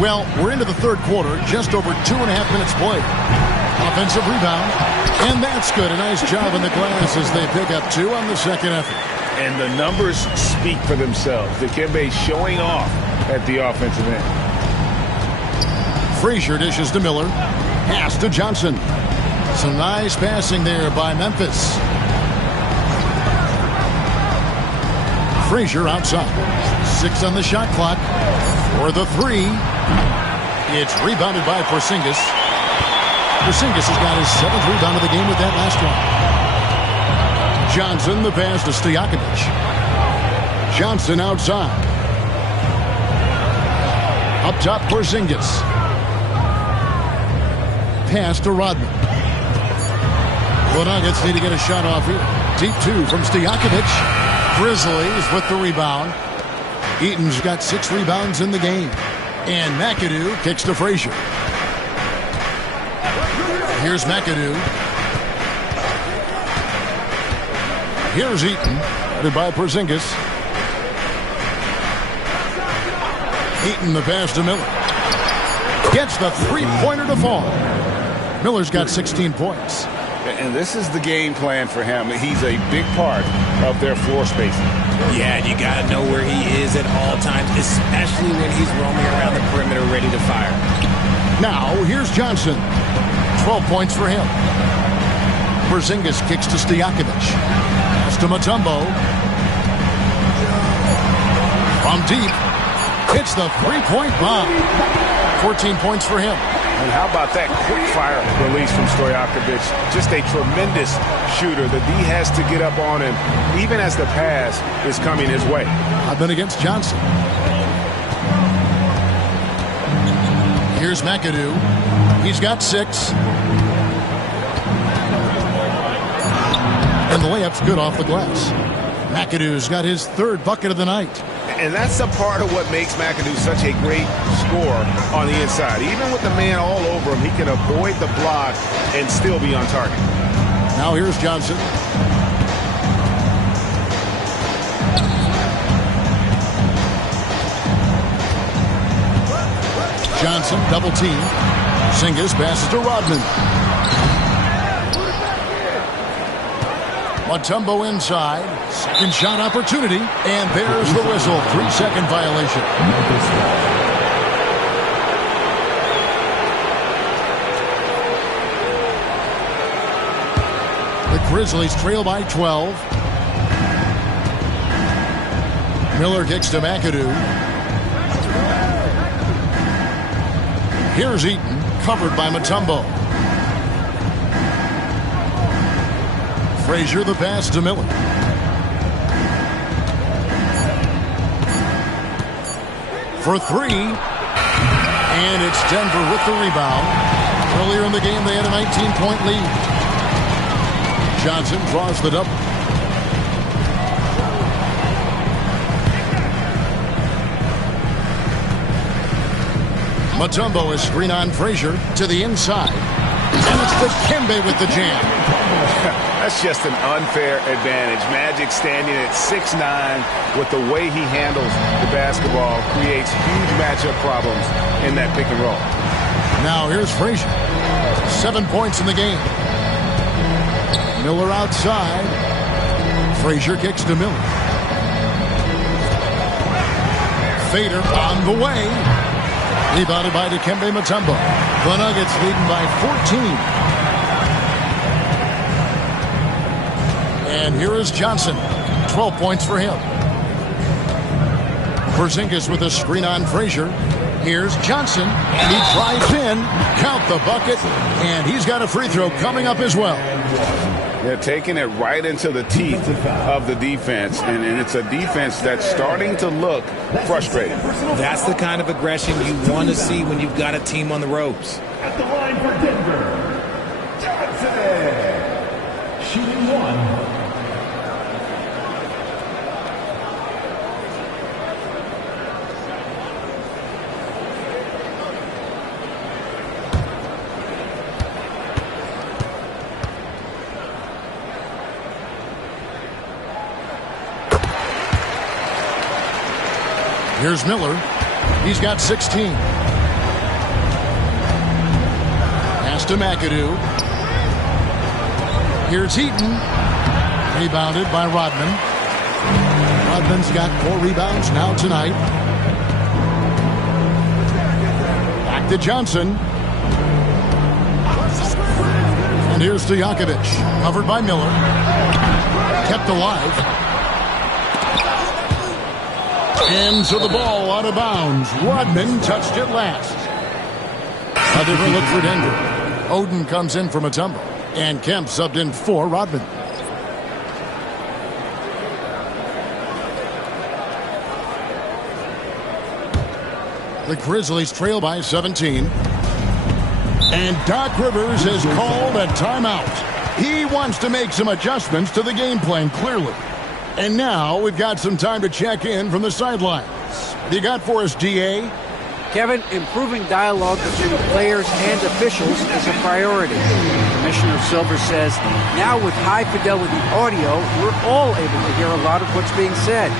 Well, we're into the third quarter, just over 2.5 minutes played. Offensive rebound, and that's good. A nice job in the glass as they pick up 2 on the second effort. And the numbers speak for themselves. Dikembe showing off at the offensive end. Frazier dishes to Miller. Pass to Johnson. Some nice passing there by Memphis. Frazier outside. 6 on the shot clock. For the 3. It's rebounded by Porzingis. Porzingis has got his 7th rebound of the game with that last one. Johnson, the pass to Stojakovic. Johnson outside. Up top, Porzingis. Pass to Rodman. The Nuggets need to get a shot off here. Deep 2 from Stojakovic. Grizzlies with the rebound. Eaton's got 6 rebounds in the game. And McAdoo kicks to Frazier. Here's McAdoo. Here's Eaton, headed by Porzingis. Eaton the pass to Miller. Gets the three-pointer to fall. Miller's got 16 points. And this is the game plan for him. He's a big part of their floor spacing. Yeah, and you got to know where he is at all times, especially when he's roaming around the perimeter ready to fire. Now, here's Johnson. 12 points for him. Porzingis kicks to Stojakovic. Pass to Mutombo. From deep, hits the three-point bomb. 14 points for him. And how about that quick fire release from Stojakovic? Just a tremendous shooter. The D has to get up on him, even as the pass is coming his way. I've been against Johnson. Here's McAdoo. He's got 6. And the layup's good off the glass. McAdoo's got his 3rd bucket of the night. And that's a part of what makes McAdoo such a great scorer on the inside. Even with the man all over him, he can avoid the block and still be on target. Now here's Johnson. Johnson, double team. Porzingis passes to Rodman. Mutombo inside. Second shot opportunity. And there's the whistle. 3-second violation. The Grizzlies trail by 12. Miller kicks to McAdoo. Here's Eaton, covered by Mutombo. Frazier the pass to Miller. for three. And it's Denver with the rebound. Earlier in the game, they had a 19-point lead. Johnson draws the double. Mutombo is screen on Frazier to the inside. And it's Dikembe with the jam. That's just an unfair advantage. Magic standing at 6'9", with the way he handles the basketball, creates huge matchup problems in that pick and roll. Now here's Frazier. 7 points in the game. Miller outside. Frazier kicks to Miller. Fader on the way. Rebounded by Dikembe Mutombo. The Nuggets leading by 14. And here is Johnson. 12 points for him. Porzingis with a screen on Frazier. Here's Johnson. And he drives in. Count the bucket. And he's got a free throw coming up as well. They're taking it right into the teeth of the defense, and it's a defense that's starting to look frustrated. That's the kind of aggression you want to see when you've got a team on the ropes. At the line for Denver, Johnson, shooting one. Here's Miller. He's got 16. Pass to McAdoo. Here's Heaton. Rebounded by Rodman. Rodman's got 4 rebounds now tonight. Back to Johnson. And here's Stojakovic. Covered by Miller. Kept alive. And so the ball out of bounds. Rodman touched it last. A different look for Denver. Oden comes in for Mutombo. And Kemp subbed in for Rodman. The Grizzlies trail by 17. And Doc Rivers has called a timeout. He wants to make some adjustments to the game plan, clearly. And now we've got some time to check in from the sidelines. You got for us, DA? Kevin, improving dialogue between players and officials is a priority. Commissioner Silver says, now with high-fidelity audio, we're all able to hear a lot of what's being said.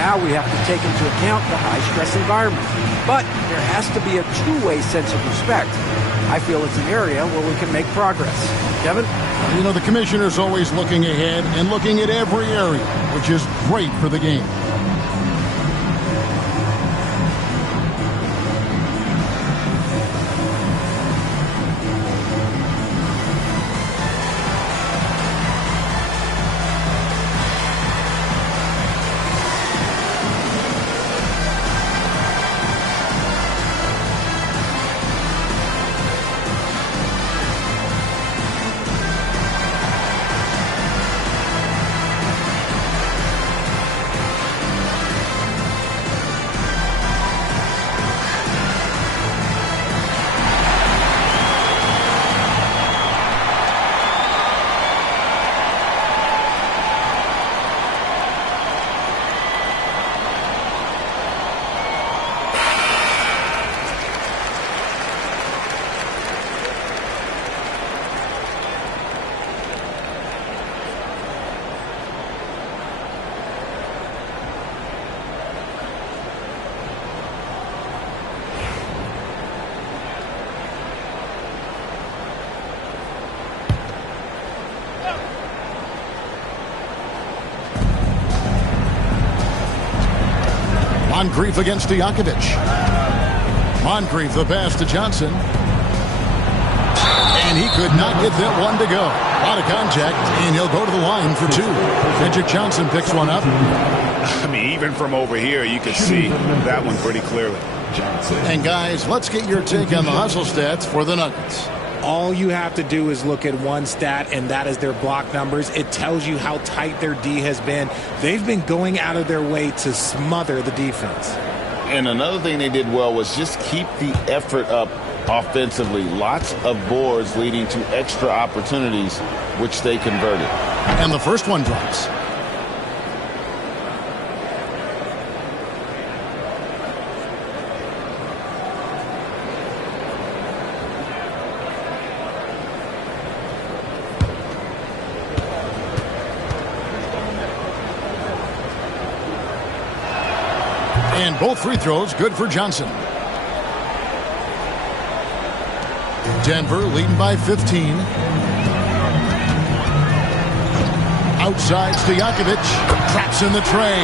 Now we have to take into account the high-stress environment. But there has to be a two-way sense of respect. I feel it's an area where we can make progress. Kevin? You know, the commissioner's always looking ahead and looking at every area, which is great for the game. Moncrief against Stojakovic. Moncrief the pass to Johnson. And he could not get that one to go. Out of contact, and he'll go to the line for 2. Magic Johnson picks one up. I mean, even from over here, you can see that one pretty clearly. And guys, let's get your take on the hustle stats for the Nuggets. All you have to do is look at one stat, and that is their block numbers. It tells you how tight their D has been. They've been going out of their way to smother the defense. And another thing they did well was just keep the effort up offensively. Lots of boards leading to extra opportunities, which they converted. And the first one drops. And both free throws good for Johnson. Denver leading by 15. Outside, Stojakovic traps in the tray.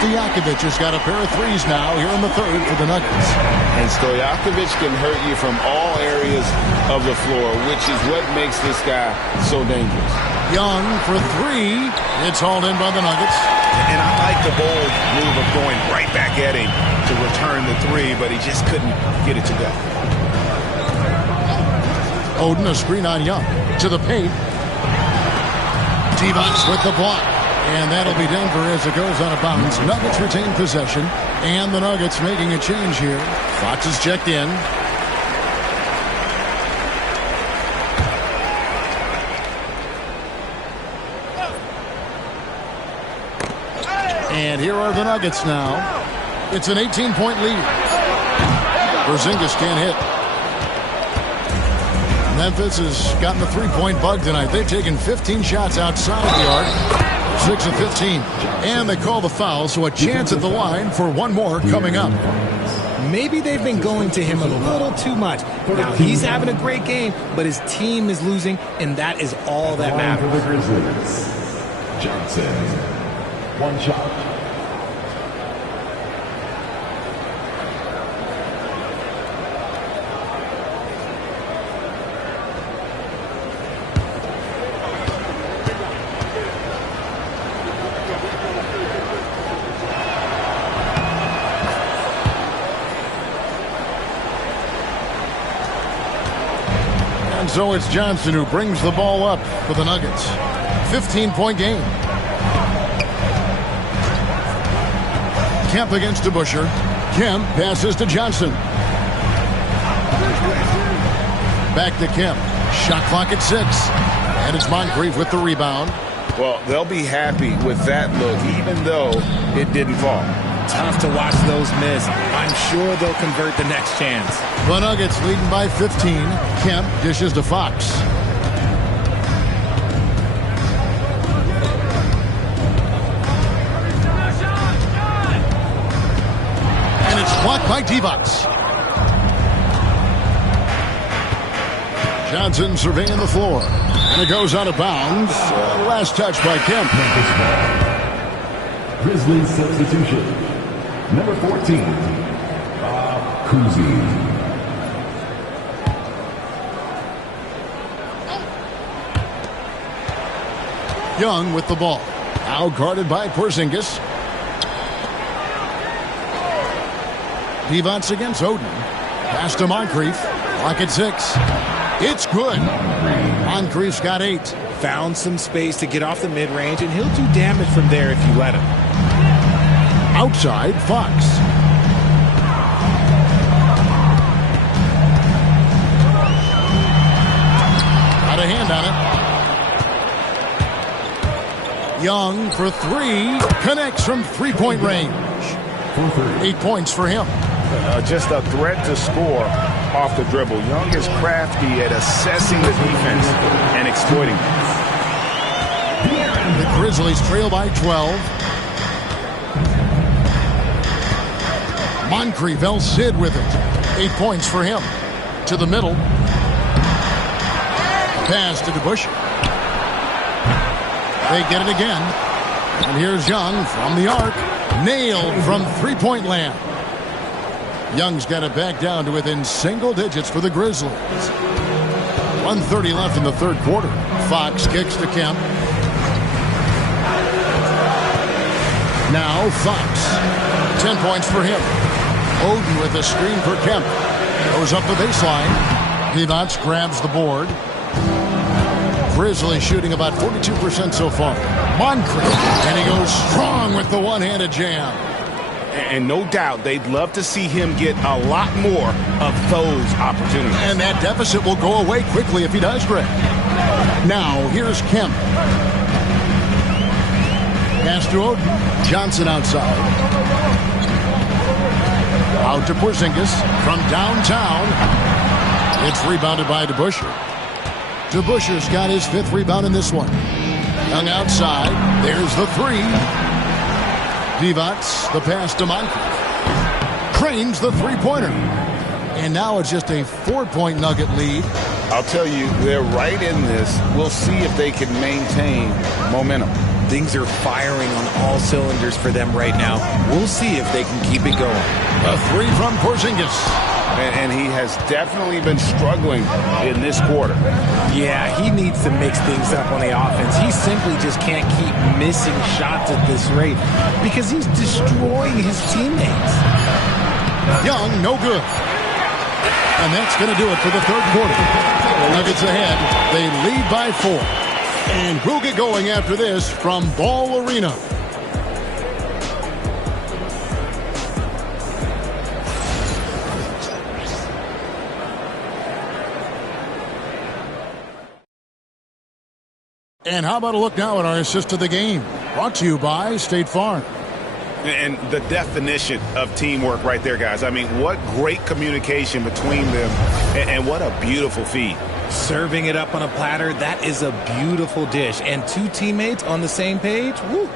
Stojakovic has got a pair of threes now here in the third for the Nuggets. And Stojakovic can hurt you from all areas of the floor, which is what makes this guy so dangerous. Young for three. It's hauled in by the Nuggets. And I like the bold move of going right back at him to return the three, but he just couldn't get it to go. Oden, a screen on Young. To the paint. Divac with the block. And that'll be Denver as it goes out of bounds. Nuggets retain possession. And the Nuggets making a change here. Fox is checked in. And here are the Nuggets now. It's an 18-point lead. Porzingis can't hit. Memphis has gotten the three-point bug tonight. They've taken 15 shots outside the arc. 6 of 15. And they call the foul, so a chance at the line for one more coming up. Maybe they've been going to him a little too much. Now, he's having a great game, but his team is losing, and that is all that matters. For the Grizzlies, Johnson. One shot. So it's Johnson who brings the ball up for the Nuggets. 15-point game. Kemp against DeBusschere. Kemp passes to Johnson. Back to Kemp. Shot clock at 6. And it's Moncrief with the rebound. Well, they'll be happy with that look, even though it didn't fall. Tough to watch those miss. I'm sure they'll convert the next chance. The Nuggets leading by 15. Kemp dishes to Fox. And it's blocked by Divac. Johnson surveying the floor. And it goes out of bounds. Last touch by Kemp. Grizzlies substitution. Number 14, Cousy. Young with the ball. Now guarded by Porzingis. Divac against Oden. Pass to Moncrief. Clock at 6. It's good. Moncrief's got 8. Found some space to get off the mid-range, and he'll do damage from there if you let him. Outside, Fox. Got a hand on it. Young for 3. Connects from three-point range. 8 points for him. Just a threat to score off the dribble. Young is crafty at assessing the defense and exploiting. The Grizzlies trail by 12. Moncrief, El Cid with it. 8 points for him. To the middle. Pass to DeBusschere. They get it again. And here's Young from the arc. Nailed from three-point land. Young's got it back down to within single digits for the Grizzlies. 1:30 left in the third quarter. Fox kicks to Kemp. Now Fox. 10 points for him. Oden with a screen for Kemp. Goes up the baseline. Divac grabs the board. Grizzlies shooting about 42% so far. Moncrief. And he goes strong with the one-handed jam. And no doubt they'd love to see him get a lot more of those opportunities. And that deficit will go away quickly if he does, Greg. Now, here's Kemp. Pass to Oden. Johnson outside. Out to Porzingis from downtown. It's rebounded by DeBusschere. DeBusschere's got his 5th rebound in this one. Young outside. There's the 3. Divac, the pass to Moncrief. Cranes the 3-pointer. And now it's just a 4-point Nugget lead. I'll tell you, they're right in this. We'll see if they can maintain momentum. Things are firing on all cylinders for them right now. We'll see if they can keep it going. A 3 from Porzingis. And he has definitely been struggling in this quarter. Yeah, he needs to mix things up on the offense. He simply just can't keep missing shots at this rate because he's destroying his teammates. Young, no good. And that's going to do it for the 3rd quarter. The Nuggets ahead. They lead by 4. And we'll get going after this from Ball Arena. And how about a look now at our assist of the game? Brought to you by State Farm. And the definition of teamwork right there, guys. I mean, what great communication between them, and what a beautiful feed. Serving it up on a platter, that is a beautiful dish. And 2 teammates on the same page, woo.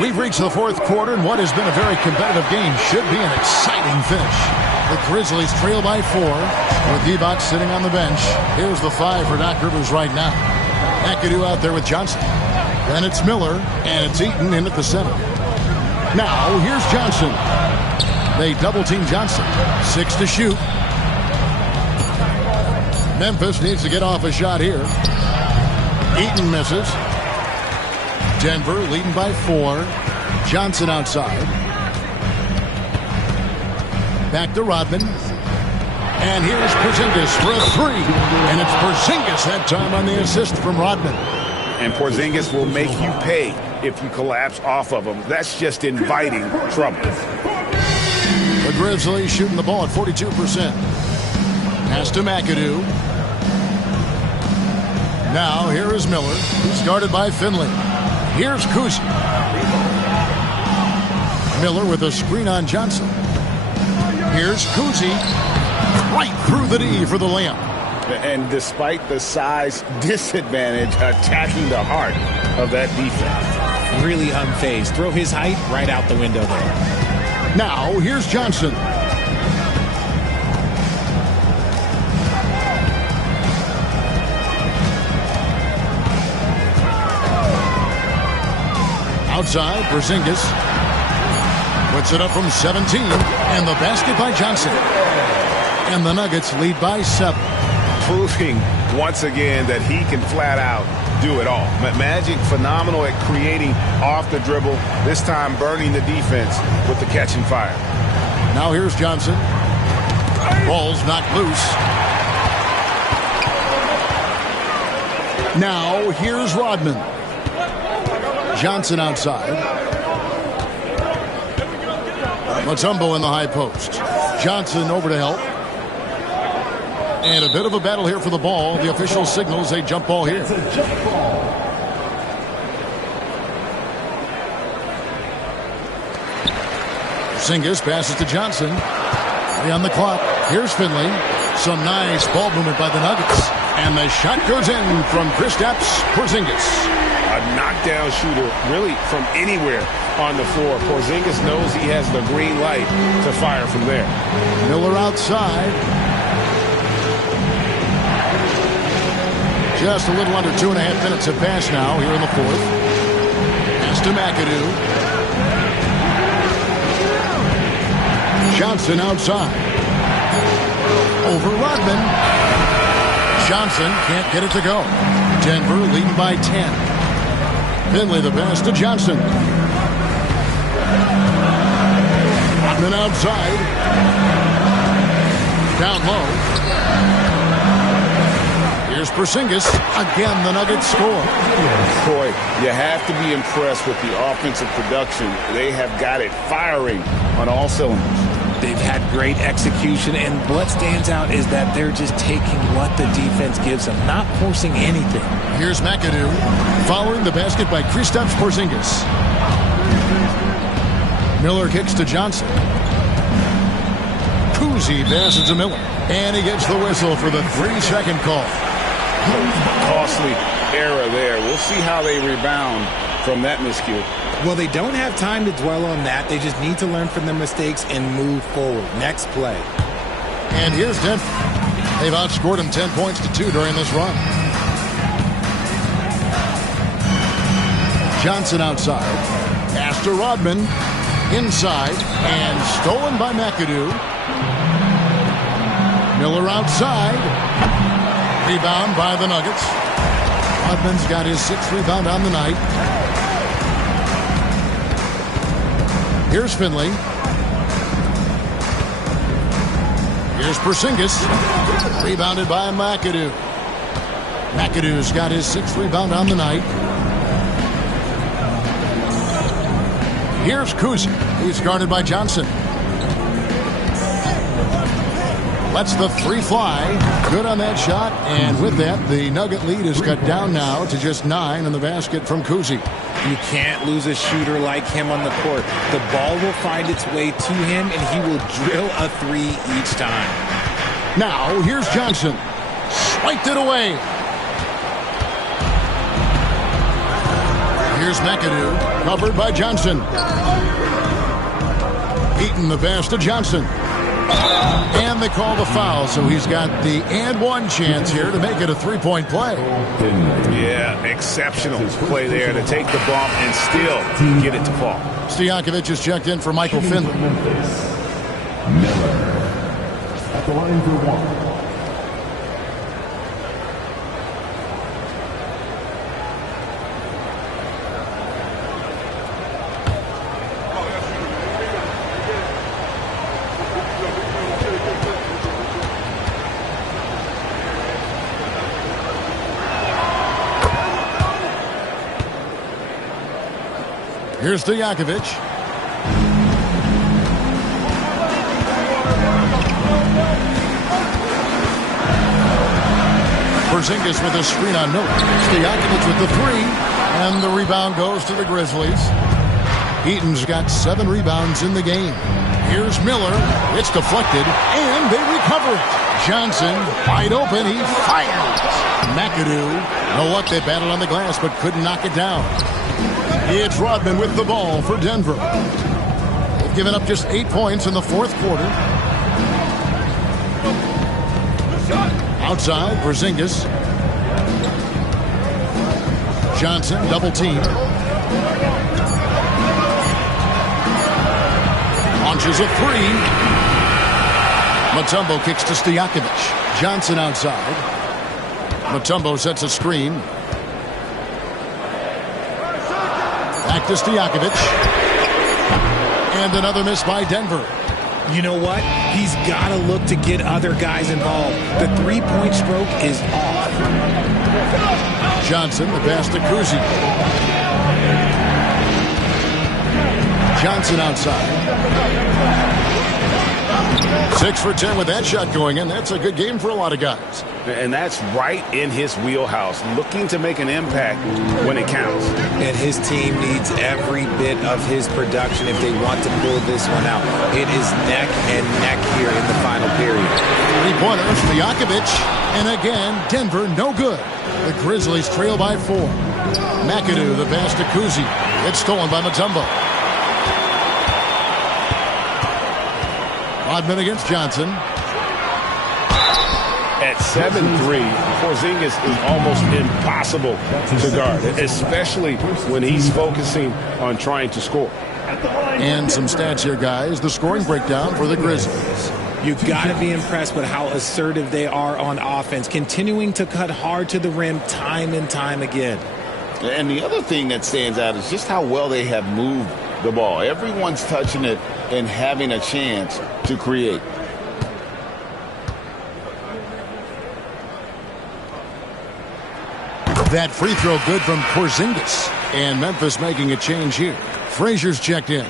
We've reached the 4th quarter, and what has been a very competitive game should be an exciting finish. The Grizzlies trail by 4, with Divac sitting on the bench. Here's the 5 for Doc Rivers right now. McAdoo out there with Johnson. Then it's Miller, and it's Eaton in at the center. Now, here's Johnson. They double-team Johnson. 6 to shoot. Memphis needs to get off a shot here. Eaton misses. Denver leading by 4. Johnson outside. Back to Rodman. And here's Porzingis for a 3. And it's Porzingis that time on the assist from Rodman. And Porzingis will make you pay if you collapse off of him. That's just inviting trouble. The Grizzlies shooting the ball at 42%. Pass to McAdoo. Now here is Miller. He's guarded by Finley. Here's Kuzi. Miller with a screen on Johnson. Here's Kuzi. Right through the D for the layup. And despite the size disadvantage, attacking the heart of that defense. Really unfazed. Throw his height right out the window there. Now, here's Johnson. Outside, Porzingis puts it up from 17, and the basket by Johnson. And the Nuggets lead by 7. Proving once again that he can flat out do it all. Magic phenomenal at creating off the dribble, this time burning the defense with the catch and fire. Now here's Johnson. Ball's knocked loose. Now here's Rodman. Johnson outside. Mutombo in the high post. Johnson over to help. And a bit of a battle here for the ball. The official signals a jump ball here. Porzingis passes to Johnson. 3 on the clock. Here's Finley. Some nice ball movement by the Nuggets. And the shot goes in from Kristaps Porzingis. A knockdown shooter, really from anywhere on the floor. Porzingis knows he has the green light to fire from there. Miller outside. Just a little under 2.5 minutes have passed now here in the 4th. Pass to McAdoo. Johnson outside. Over Rodman. Johnson can't get it to go. Denver leading by 10. Finley the pass to Johnson. Rodman outside. Down low. Here's Porzingis. Again, the Nuggets score. Boy, you have to be impressed with the offensive production. They have got it firing on all cylinders. They've had great execution, and what stands out is that they're just taking what the defense gives them, not forcing anything. Here's McAdoo following the basket by Kristaps Porzingis. Miller kicks to Johnson. Kuzi passes to Miller, and he gets the whistle for the 3-second call. Costly error there. We'll see how they rebound from that miscue. Well, they don't have time to dwell on that. They just need to learn from their mistakes and move forward. Next play. And here's Denver. They've outscored him 10 points to 2 during this run. Johnson outside. Pass to Rodman. Inside. And stolen by McAdoo. Miller outside. Rebound by the Nuggets. Rodman's got his 6th rebound on the night. Here's Finley. Here's Porzingis. Rebounded by McAdoo. McAdoo's got his 6th rebound on the night. Here's Kuzi. He's guarded by Johnson. Lets the 3 fly. Good on that shot. And with that, the Nugget lead is cut down now to just 9 in the basket from Kuzi. You can't lose a shooter like him on the court. The ball will find its way to him, and he will drill a 3 each time. Now, here's Johnson. Swiped it away. Here's McAdoo. Covered by Johnson. Eaton the pass to Johnson. And they call the foul, so he's got the and one chance here to make it a 3-point play. Yeah, exceptional play there to take the bump and still get it to fall. Stojakovic is checked in for Michael Finley. Miller at the line for 1. Here's Stojakovic. Porzingis with a screen on Miller. Stojakovic with the 3. And the rebound goes to the Grizzlies. Eaton's got 7 rebounds in the game. Here's Miller. It's deflected. And they recover it. Johnson, wide open. He fires. McAdoo. You know what? They battled on the glass but couldn't knock it down. It's Rodman with the ball for Denver. They've given up just 8 points in the 4th quarter. Outside, Porzingis. Johnson, double team. Launches a 3. Mutombo kicks to Stojakovic. Johnson outside. Mutombo sets a screen. Back to Stojakovic. And another miss by Denver. You know what? He's got to look to get other guys involved. The 3-point stroke is off. Johnson, the pass to Kuzi. Johnson outside. 6 for 10 with that shot going in. That's a good game for a lot of guys. And that's right in his wheelhouse, looking to make an impact when it counts. And his team needs every bit of his production if they want to pull this one out. It is neck and neck here in the final period. 3-pointer, Stojakovic. And again, Denver no good. The Grizzlies trail by 4. McAdoo, the pass to Kuzi. It's stolen by Mutombo. Rodman against Johnson. At 7'3", Porzingis is almost impossible to guard, especially when he's focusing on trying to score. And some stats here, guys. The scoring breakdown for the Grizzlies. You've got to be impressed with how assertive they are on offense, continuing to cut hard to the rim time and time again. And the other thing that stands out is just how well they have moved the ball. Everyone's touching it and having a chance to create. That free throw good from Porzingis. And Memphis making a change here. Frazier's checked in.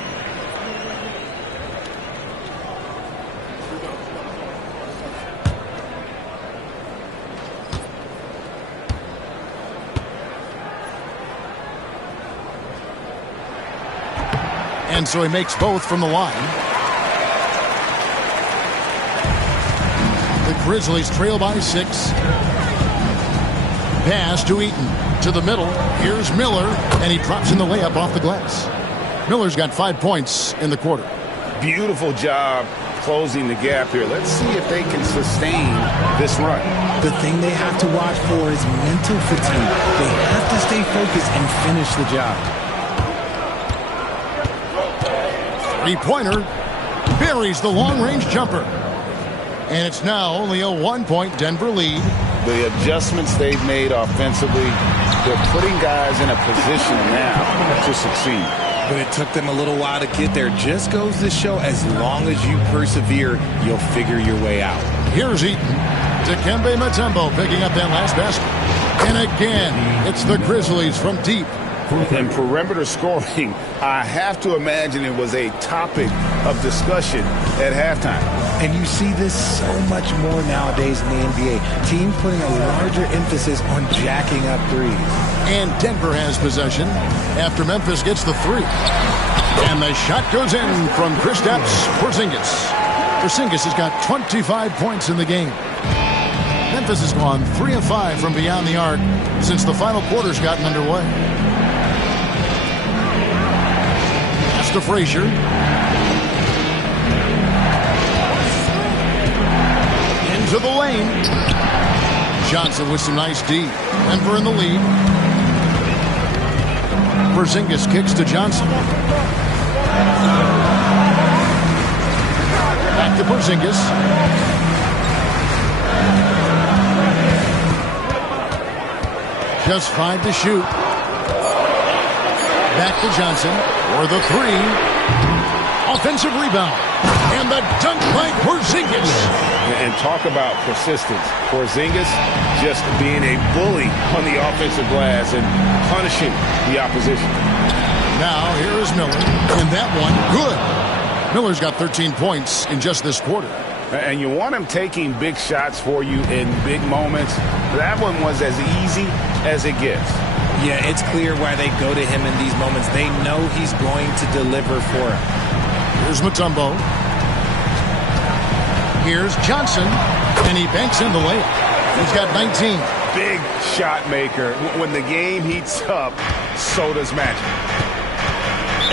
And so he makes both from the line. The Grizzlies trail by 6. Pass to Eaton. To the middle. Here's Miller. And he drops in the layup off the glass. Miller's got 5 points in the quarter. Beautiful job closing the gap here. Let's see if they can sustain this run. The thing they have to watch for is mental fatigue. They have to stay focused and finish the job. Three-pointer buries the long-range jumper. And it's now only a 1-point Denver lead. The adjustments they've made offensively, they're putting guys in a position now to succeed. But it took them a little while to get there. Just goes to show as long as you persevere, you'll figure your way out. Here's Eaton. Dikembe Mutombo picking up that last basket. And again, it's the Grizzlies from deep. And perimeter scoring, I have to imagine it was a topic of discussion at halftime. And you see this so much more nowadays in the NBA. Teams putting a larger emphasis on jacking up threes. And Denver has possession after Memphis gets the 3. And the shot goes in from Kristaps Porzingis. Porzingis has got 25 points in the game. Memphis has gone 3 of 5 from beyond the arc since the final quarter's gotten underway. Pass to Frazier. Into the lane. Johnson with some nice D. Denver in the lead. Porzingis kicks to Johnson. Back to Porzingis. Just 5 to shoot. Back to Johnson for the 3. Offensive rebound. And the dunk by Porzingis. And talk about persistence. Porzingis just being a bully on the offensive glass and punishing the opposition. Now here is Miller. And that one, good. Miller's got 13 points in just this quarter. And you want him taking big shots for you in big moments. That one was as easy as it gets. Yeah, it's clear why they go to him in these moments. They know he's going to deliver for him. Here's Mutombo. Here's Johnson. And he banks in the layup. He's got 19. Big shot maker. When the game heats up, so does magic.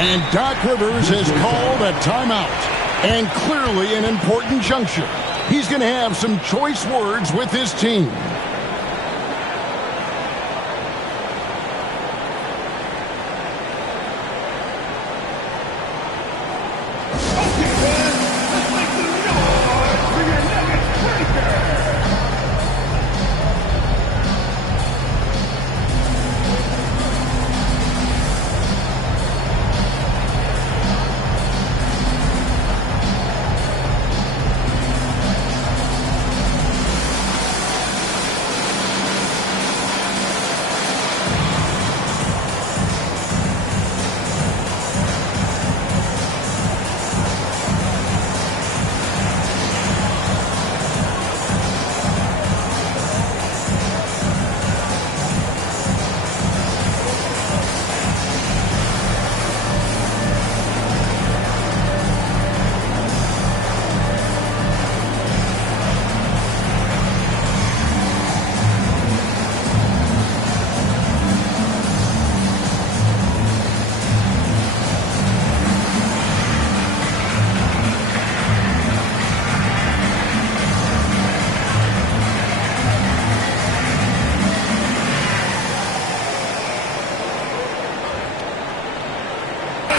And Doc Rivers has called a timeout. And clearly an important juncture. He's going to have some choice words with his team.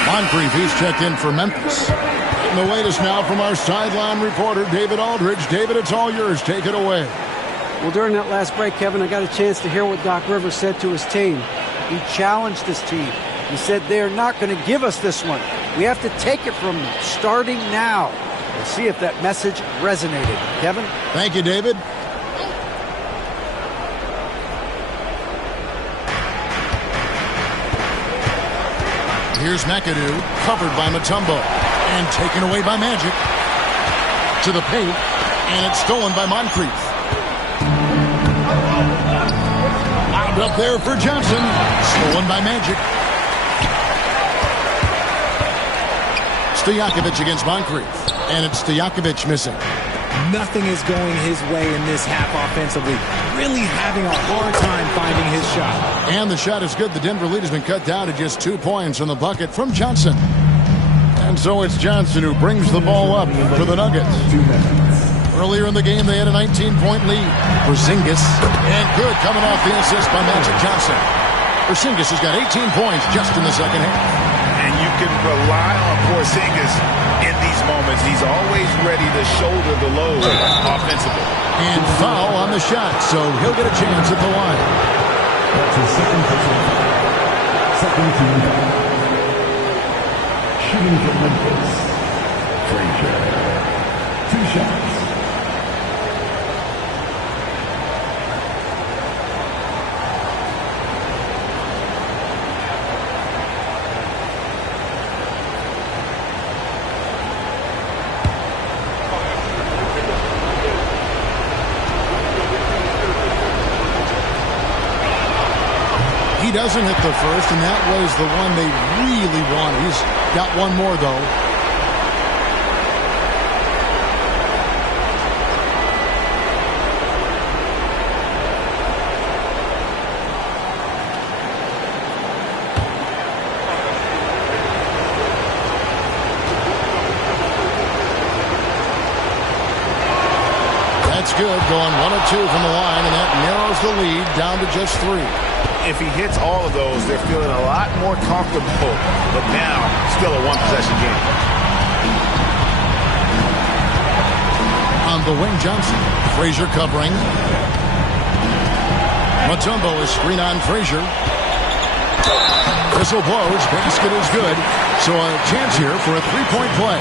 Moncrief, he's checked in for Memphis. And the latest now from our sideline reporter, David Aldridge. David, it's all yours. Take it away. Well, during that last break, Kevin, I got a chance to hear what Doc Rivers said to his team. He challenged his team. He said they're not going to give us this one. We have to take it from them, starting now. We'll see if that message resonated. Kevin? Thank you, David. Here's McAdoo, covered by Mutombo, and taken away by Magic. To the paint, and it's stolen by Moncrief. Wound up there for Johnson, stolen by Magic. Stojakovic against Moncrief, and it's Stojakovic missing. Nothing is going his way in this half offensively. Really having a hard time finding his shot. And the shot is good. The Denver lead has been cut down to just 2 points on the bucket from Johnson. And so it's Johnson who brings the ball up for the Nuggets. Earlier in the game, they had a 19-point lead. Porzingis, and good coming off the assist by Magic Johnson. Porzingis has got 18 points just in the second half. And you can rely on Porzingis in these moments. He's always ready to shoulder the load offensively. And foul on the shot, so he'll get a chance at the line. That's his second personal foul. Second team foul. Shooting for Memphis. Frazier. 2 shots. He doesn't hit the first, and that was the one they really wanted. He's got one more, though. That's good, going 1 of 2 from the line, and that narrows the lead down to just 3. If he hits all of those, they're feeling a lot more comfortable. But now, still a one-possession game. On the wing, Johnson. Frazier covering. Mutombo is screen on Frazier. Whistle blows. Basket is good. So a chance here for a 3-point play.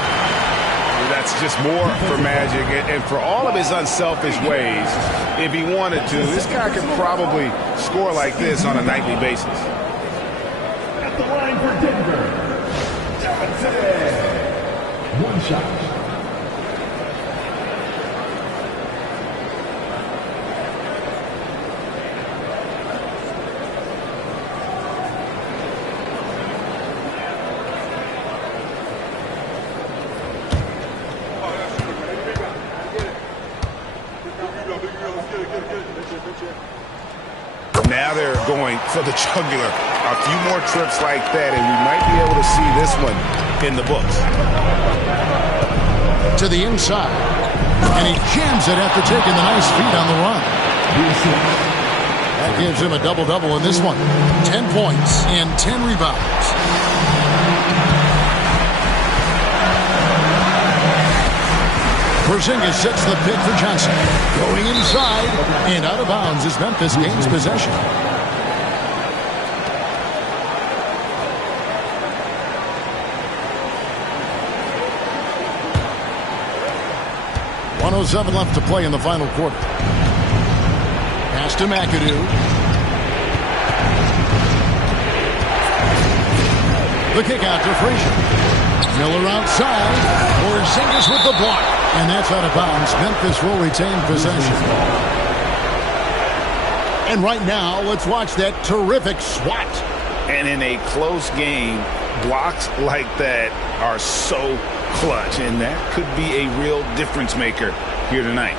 That's just more for Magic. And for all of his unselfish ways, if he wanted to, this guy could probably score like this on a nightly basis. At the line for Denver, Johnson. 1 shot. Now they're going for the jugular. A few more trips like that, and we might be able to see this one in the books. To the inside. And he jams it after taking the nice feed on the run. That gives him a double-double in this one. 10 points and 10 rebounds. Porzingis sets the pick for Johnson. Going inside and out of bounds as Memphis gains possession. .107 left to play in the final quarter. Pass to McAdoo. The kick out to Frazier. Miller outside. Porzingis with the block. And that's out of bounds. Memphis will retain possession. And right now, let's watch that terrific swat. And in a close game, blocks like that are so clutch. And that could be a real difference maker here tonight.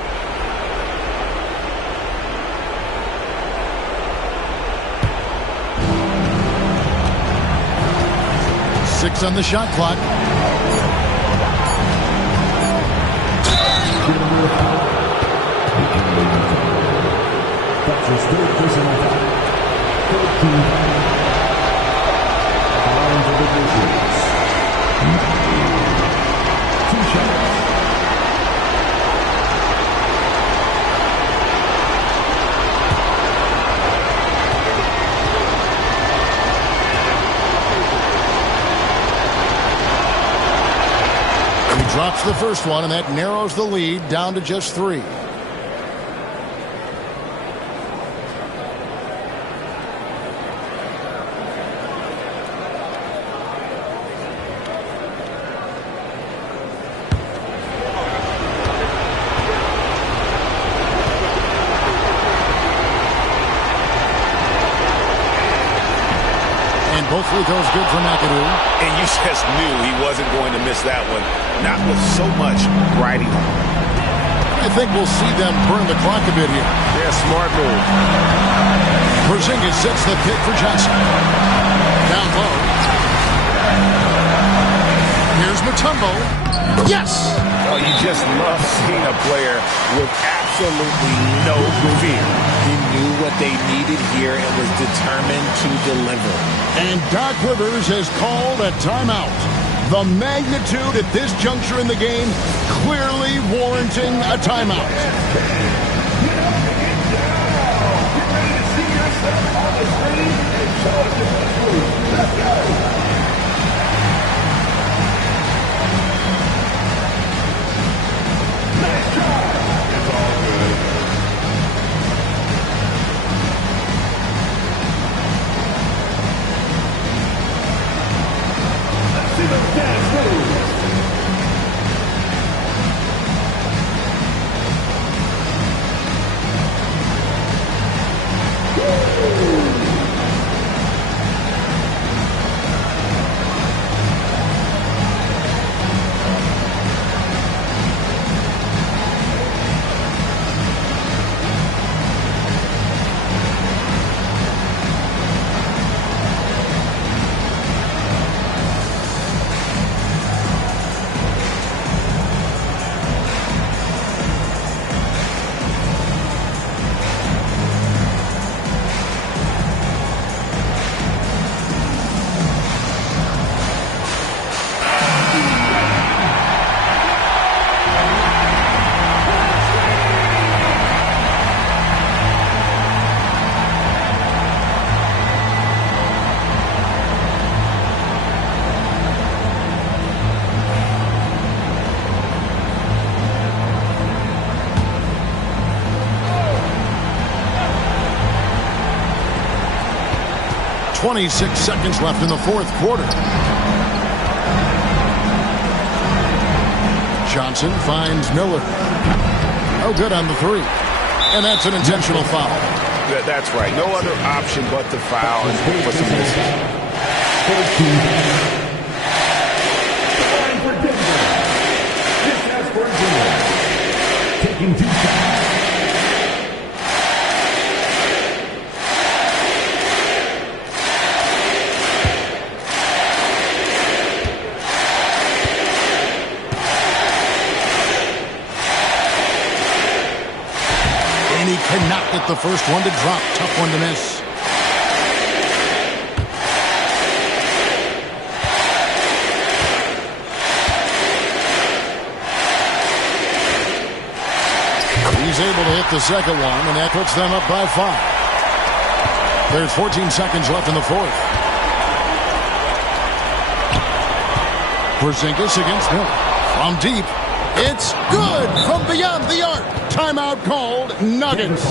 Six on the shot clock. That's his third personal foul. 13 at the line for the Grizzlies. 2 shots. He drops the first one, and that narrows the lead down to just 3. free throws good for McAdoo. And you just knew he wasn't going to miss that one. Not with so much riding on. I think we'll see them burn the clock a bit here. Yeah, smart move. Porzingis sets the pick for Johnson. Down low. Here's Mutombo. Yes! Oh, you just love seeing a player with absolutely no fear. He knew what they needed here and was determined to deliver. And Doc Rivers has called a timeout. The magnitude at this juncture in the game clearly warranting a timeout. Let's go. Nice try. It's all good. Let's see those dance moves. .26 seconds left in the fourth quarter. Johnson finds Miller. Oh, good on the three. And that's an intentional foul. That's right. No other option but to foul and hope for some misses. Taking 2 shots. And he cannot get the first one to drop. Tough one to miss. He's able to hit the second one, and that puts them up by 5. There's 14 seconds left in the fourth. Porzingis against Miller. From deep. It's good from beyond the arc. Timeout called. Nuggets.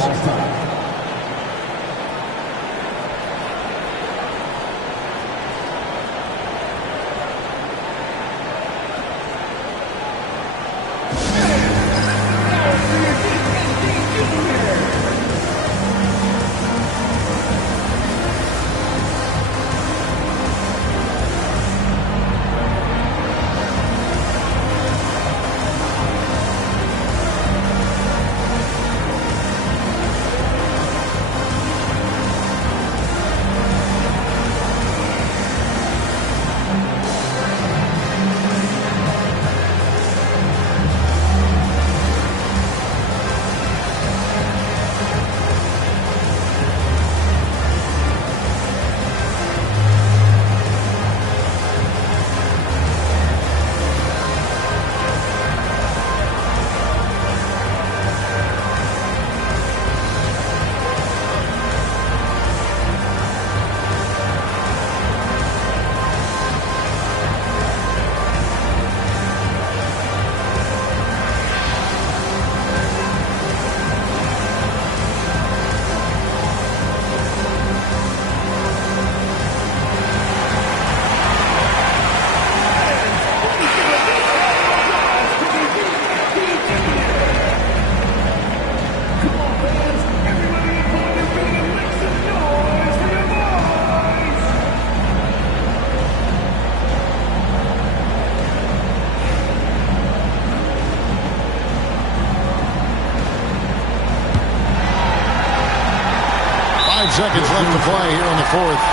5 seconds left to play here in the fourth.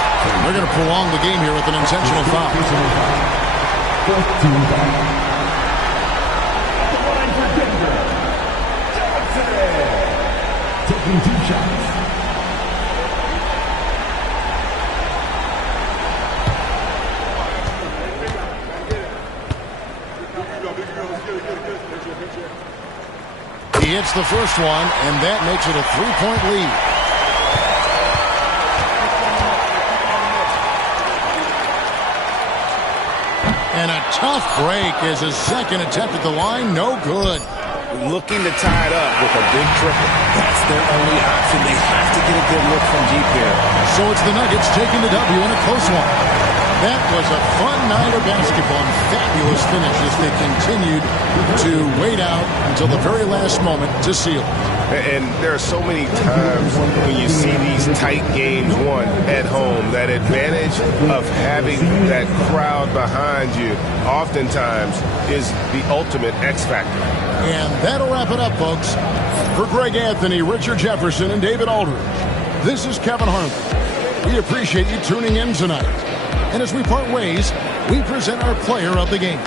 They're going to prolong the game here with an intentional foul. Fourth team foul. The line for Denver. Johnson taking 2 shots. He hits the first one, and that makes it a 3-point lead. And a tough break as his second attempt at the line, no good. Looking to tie it up with a big triple. That's their only option. They have to get a good look from deep here. So it's the Nuggets taking the W in a close one. That was a fun night of basketball and fabulous finish as they continued to wait out until the very last moment to seal it. And there are so many times when you see these tight games won at home, that advantage of having that crowd behind you oftentimes is the ultimate X factor. And that'll wrap it up, folks. For Greg Anthony, Richard Jefferson, and David Aldridge, this is Kevin Harlan. We appreciate you tuning in tonight. And as we part ways, we present our player of the game.